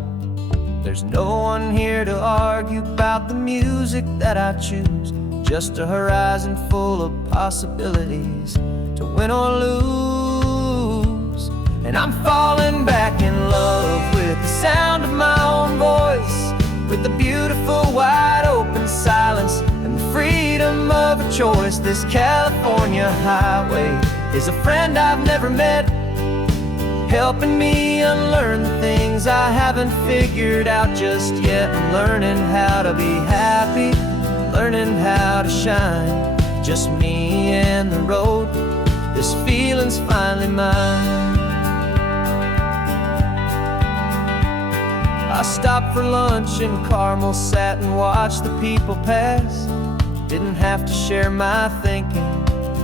There's no one here to argue about the music that I choose, just a horizon full of possibilities to win or lose. And I'm falling back in love with the sound of my own voice, with the beautiful wide open silence and the freedom of a choice. This California highway is a friend I've never met, helping me unlearn the things I haven't figured out just yet. I'm learning how to be happy, learning how to shine, just me and the road. This feeling's finally mine. I stopped for lunch in Carmel, sat and watched the people pass. Didn't have to share my thinking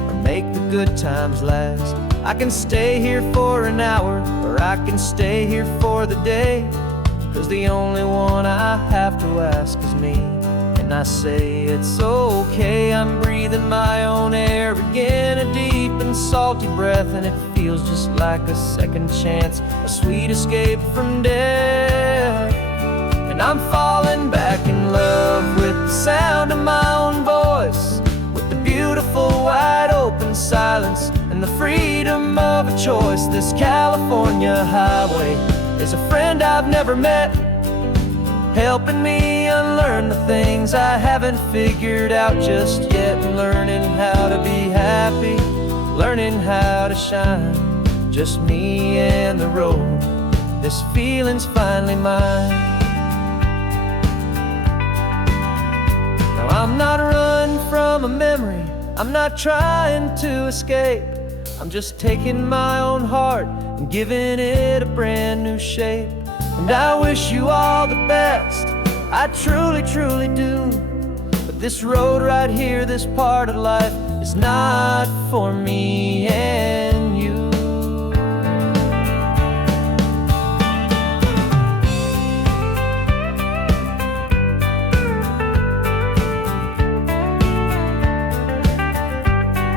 or make the good times last. I can stay here for an hour, or I can stay here for the day, 'cause the only one I have to ask is me. And I say it's okay, I'm breathing my own air again, a deep and salty breath, and it feels just like a second chance, a sweet escape from death. And I'm falling back in love with the sound of my own voice, with the beautiful wide open silence and the freedom of a choice. This California highway is a friend I've never met, helping me unlearn the things I haven't figured out just yet. And learning how to be happy, learning how to shine, just me and the road. This feeling's finally mine. Now I'm not running from a memory, I'm not trying to escape. I'm just taking my own heart and giving it a brand new shape. And I wish you all the best, I truly, truly do. But this road right here, this part of life, is not for me and you.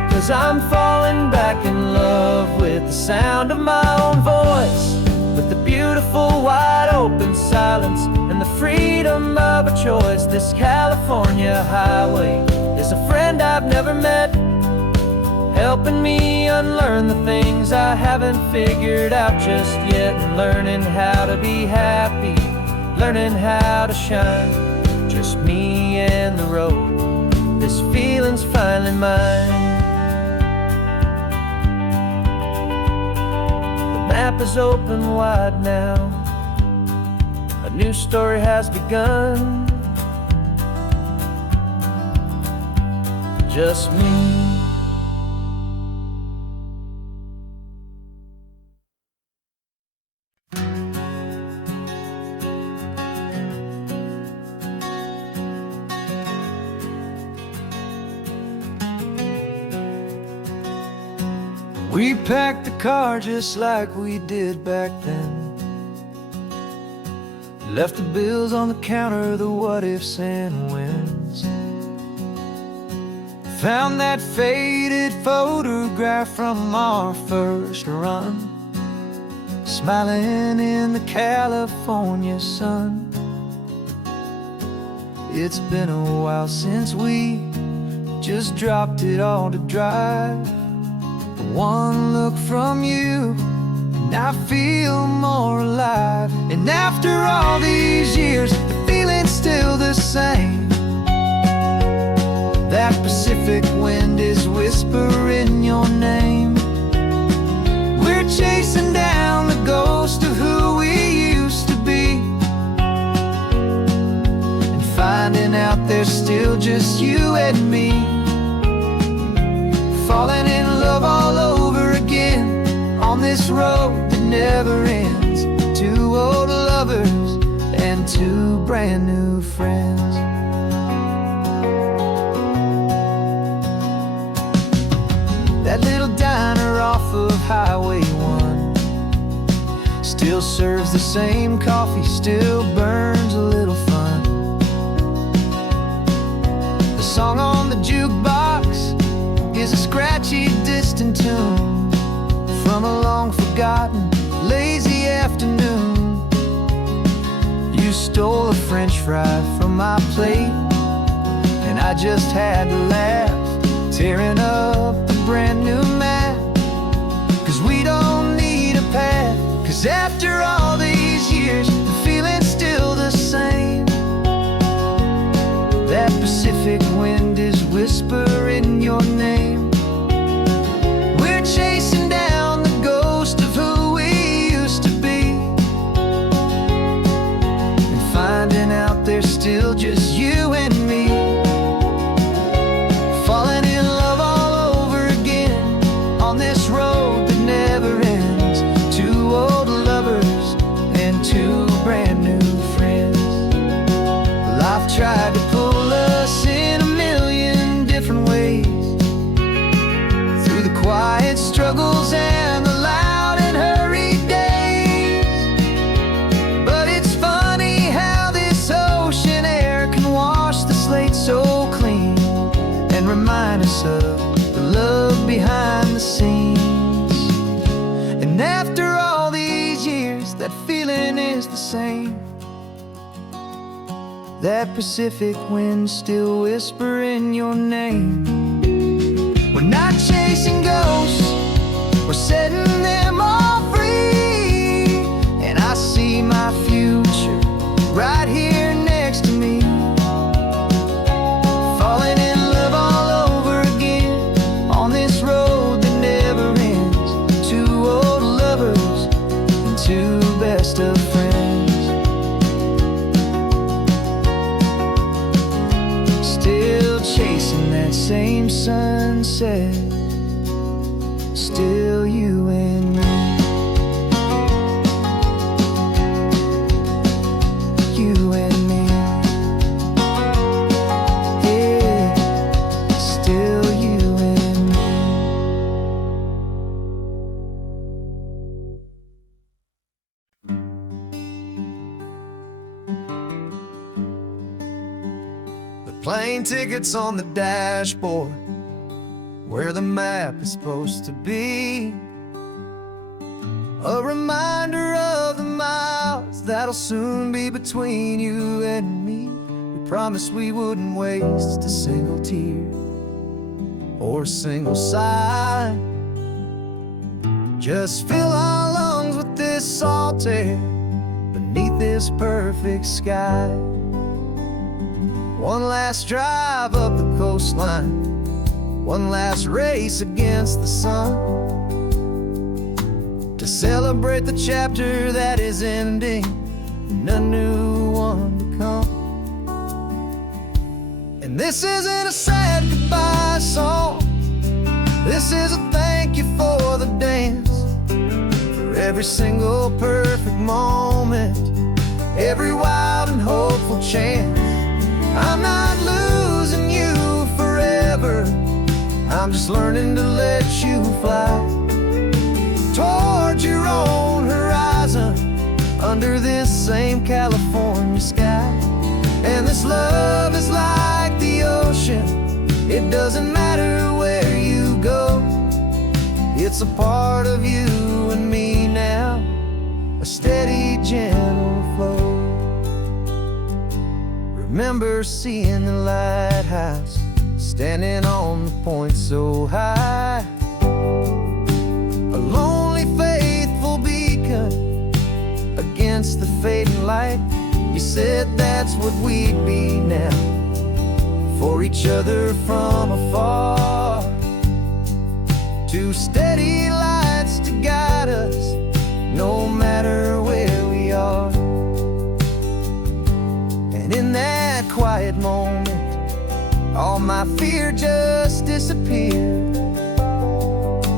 'Cause I'm falling back in love with the sound of my own voice, with the beautiful wide open silence and the freedom of a choice. This California highway is a friend I've never met, helping me unlearn the things I haven't figured out just yet. And learning how to be happy, learning how to shine, just me and the road. This feeling's finally mine. The map is open wide now, a new story has begun. Just me. We packed the car just like we did back then, left the bills on the counter, the what ifs and whens. Found that faded photograph from our first run, smiling in the California sun. It's been a while since we just dropped it all to drive. One look from you and I feel more alive. And after all these years, the feeling's still the same. That Pacific wind is whispering your name. We're chasing down the ghost of who we used to be, and finding out there's still just you and me. Falling in love all over again on this road that never ends. Two old lovers and two brand new friends. That little diner off of Highway 1 still serves the same coffee, still burns a little fun. The song on the jukebox is a scratchy, distant tune from a long-forgotten, lazy afternoon. You stole a french fry from my plate, and I just had to laugh, tearing up the brand new map. 'Cause we don't need a path, 'cause after all these years, the feeling's still the same. That Pacific wind is whispering your name. We're chasing down the ghost of who we used to be, and finding out there's still just you and me. Falling in love all over again on this road that never ends. Two old lovers and two brand new friends. Life tried to pull us in a million different ways, through the quiet struggles and the loud and hurried days. But it's funny how this ocean air can wash the slate so clean, and remind us of the love behind the scenes. And after all these years, that feeling is the same. That Pacific wind still whispering your name. We're not chasing ghosts, we're setting them all free. And I see my future right here next to me. Falling in love all over again on this road that never ends. Two old lovers and two best of friends. Still chasing that same sunset, still you and me. You and me. Yeah, still you and me. The plane tickets on the dashboard, where the map is supposed to be. A reminder of the miles that'll soon be between you and me. We promised we wouldn't waste a single tear or a single sigh. Just fill our lungs with this salt air beneath this perfect sky. One last drive up the coastline, one last race against the sun, to celebrate the chapter that is ending and a new one to come. And this isn't a sad goodbye song, this is a thank you for the dance, for every single perfect moment, every wild and hopeful chance. I'm not losing you forever, I'm just learning to let you fly toward your own horizon, under this same California sky. And this love is like the ocean, it doesn't matter where you go. It's a part of you and me now, a steady, gentle flow. Remember seeing the lighthouse, standing on the point so high, a lonely, faithful beacon against the fading light. You said that's what we'd be now, for each other from afar. Two steady lights to guide us, no matter where we are. And in that quiet moment, all my fear just disappeared,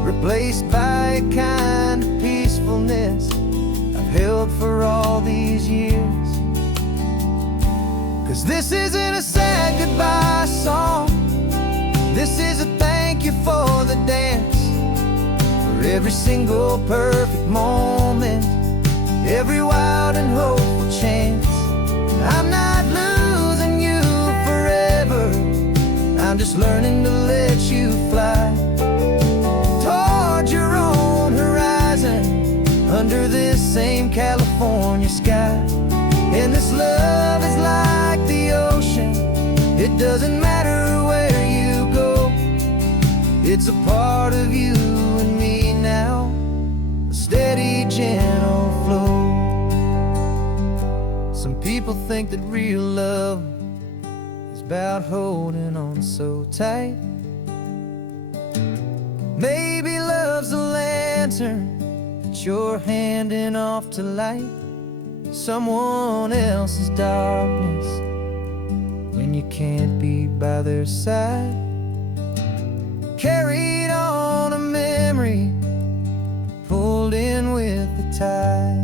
replaced by a kind of peacefulness I've held for all these years. 'Cause this isn't a sad goodbye song, this is a thank you for the dance, for every single perfect moment, every wild and hopeful chance. I'm not losing you forever, I'm just learning to let you fly toward your own horizon, under this same California sky. And this love doesn't matter where you go, it's a part of you and me now, a steady, gentle flow. Some people think that real love is about holding on so tight. Maybe love's a lantern that you're handing off to light someone else's darkness when you can't be by their side. Carried on a memory, pulled in with the tide.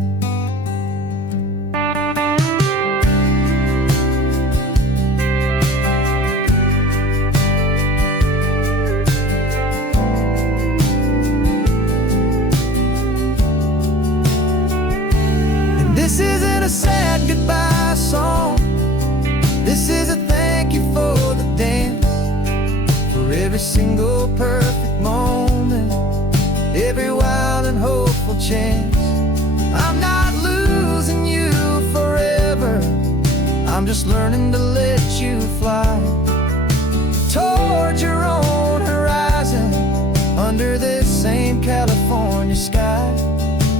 This isn't a sad goodbye song. This is a thank you for the dance, for every single perfect moment, every wild and hopeful chance. I'm not losing you forever, I'm just learning to let you fly toward your own horizon, under this same California sky.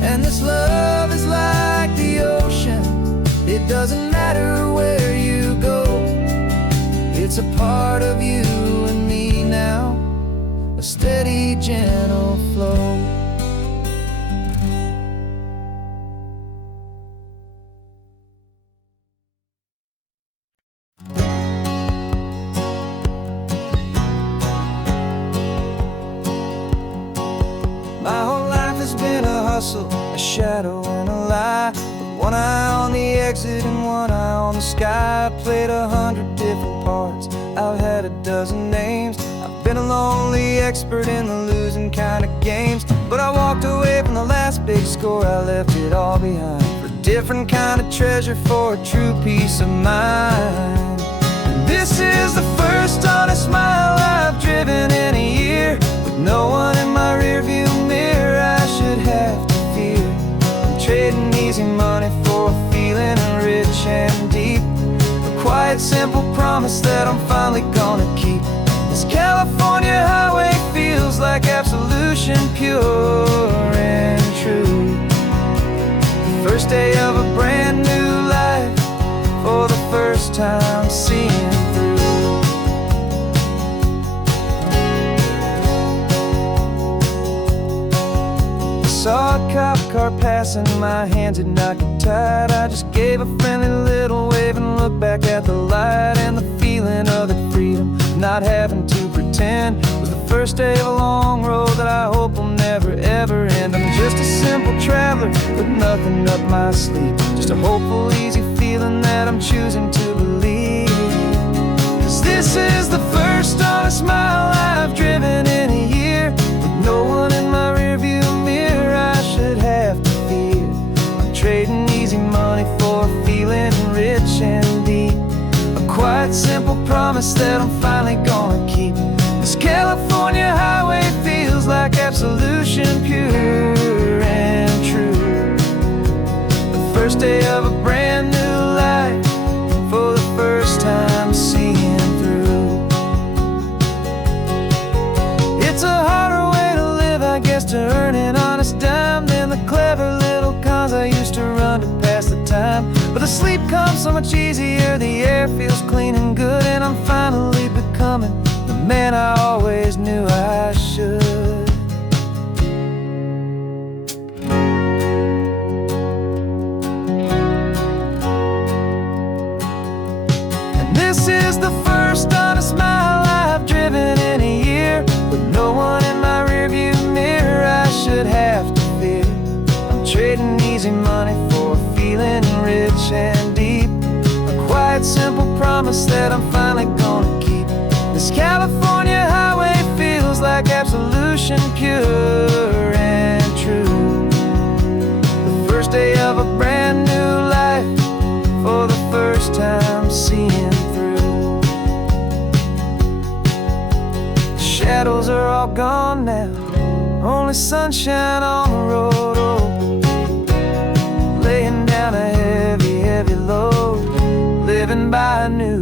And this love is like the ocean, it doesn't matter where you go, it's a part of you and me now, a steady, gentle flow. My whole life has been a hustle, a shadow and a lie, with one eye on the exit and one eye on the sky. I played 100 different parts, I've had a dozen names. I've been a lonely expert in the losing kind of games, but I walked away from the last big score, I left it all behind for a different kind of treasure, for a true peace of mind. And this is the first honest smile I've driven in a year, with no one in my rearview mirror I should have to fear. I'm trading easy money for a feeling rich and deep, a quiet, simple promise that I'm finally gonna keep. This California highway feels like absolution, pure and true. The first day of a brand new life, for the first time seeing through. Saw a cop car passing, my hands had not got tied. I just gave a friendly little wave and looked back at the light, and the feeling of that freedom, not having to pretend, was the first day of a long road that I hope will never ever end. I'm just a simple traveler with nothing up my sleeve, just a hopeful, easy feeling that I'm choosing to believe. 'Cause this is the first honest mile I've driven in a year, with no one in my rearview mirror I should have to fear. I'm trading easy money for a feeling rich and deep, a quiet, simple promise that I'm finally gonna keep. This California highway feels like absolution, pure and true. The first day of a brand new life, for the first time seeing through. It's a harder way to live, I guess, to earn an honest dime than the clever little cons I used to run to pass the time. But the sleep comes so much easier, the air feels clean and good, and I'm finally becoming the man I always knew I should. And this is the first honest mile I've driven in a year, with no one in my rearview mirror I should have to fear. I'm trading easy money for a feeling rich and deep, a quiet, simple promise that I'm finally gonna keep. This California highway feels like absolution, pure and true. The first day of a brand new life, for the first time seeing through. The shadows are all gone now, only sunshine on the road. Oh, laying down a heavy, heavy load, living by a new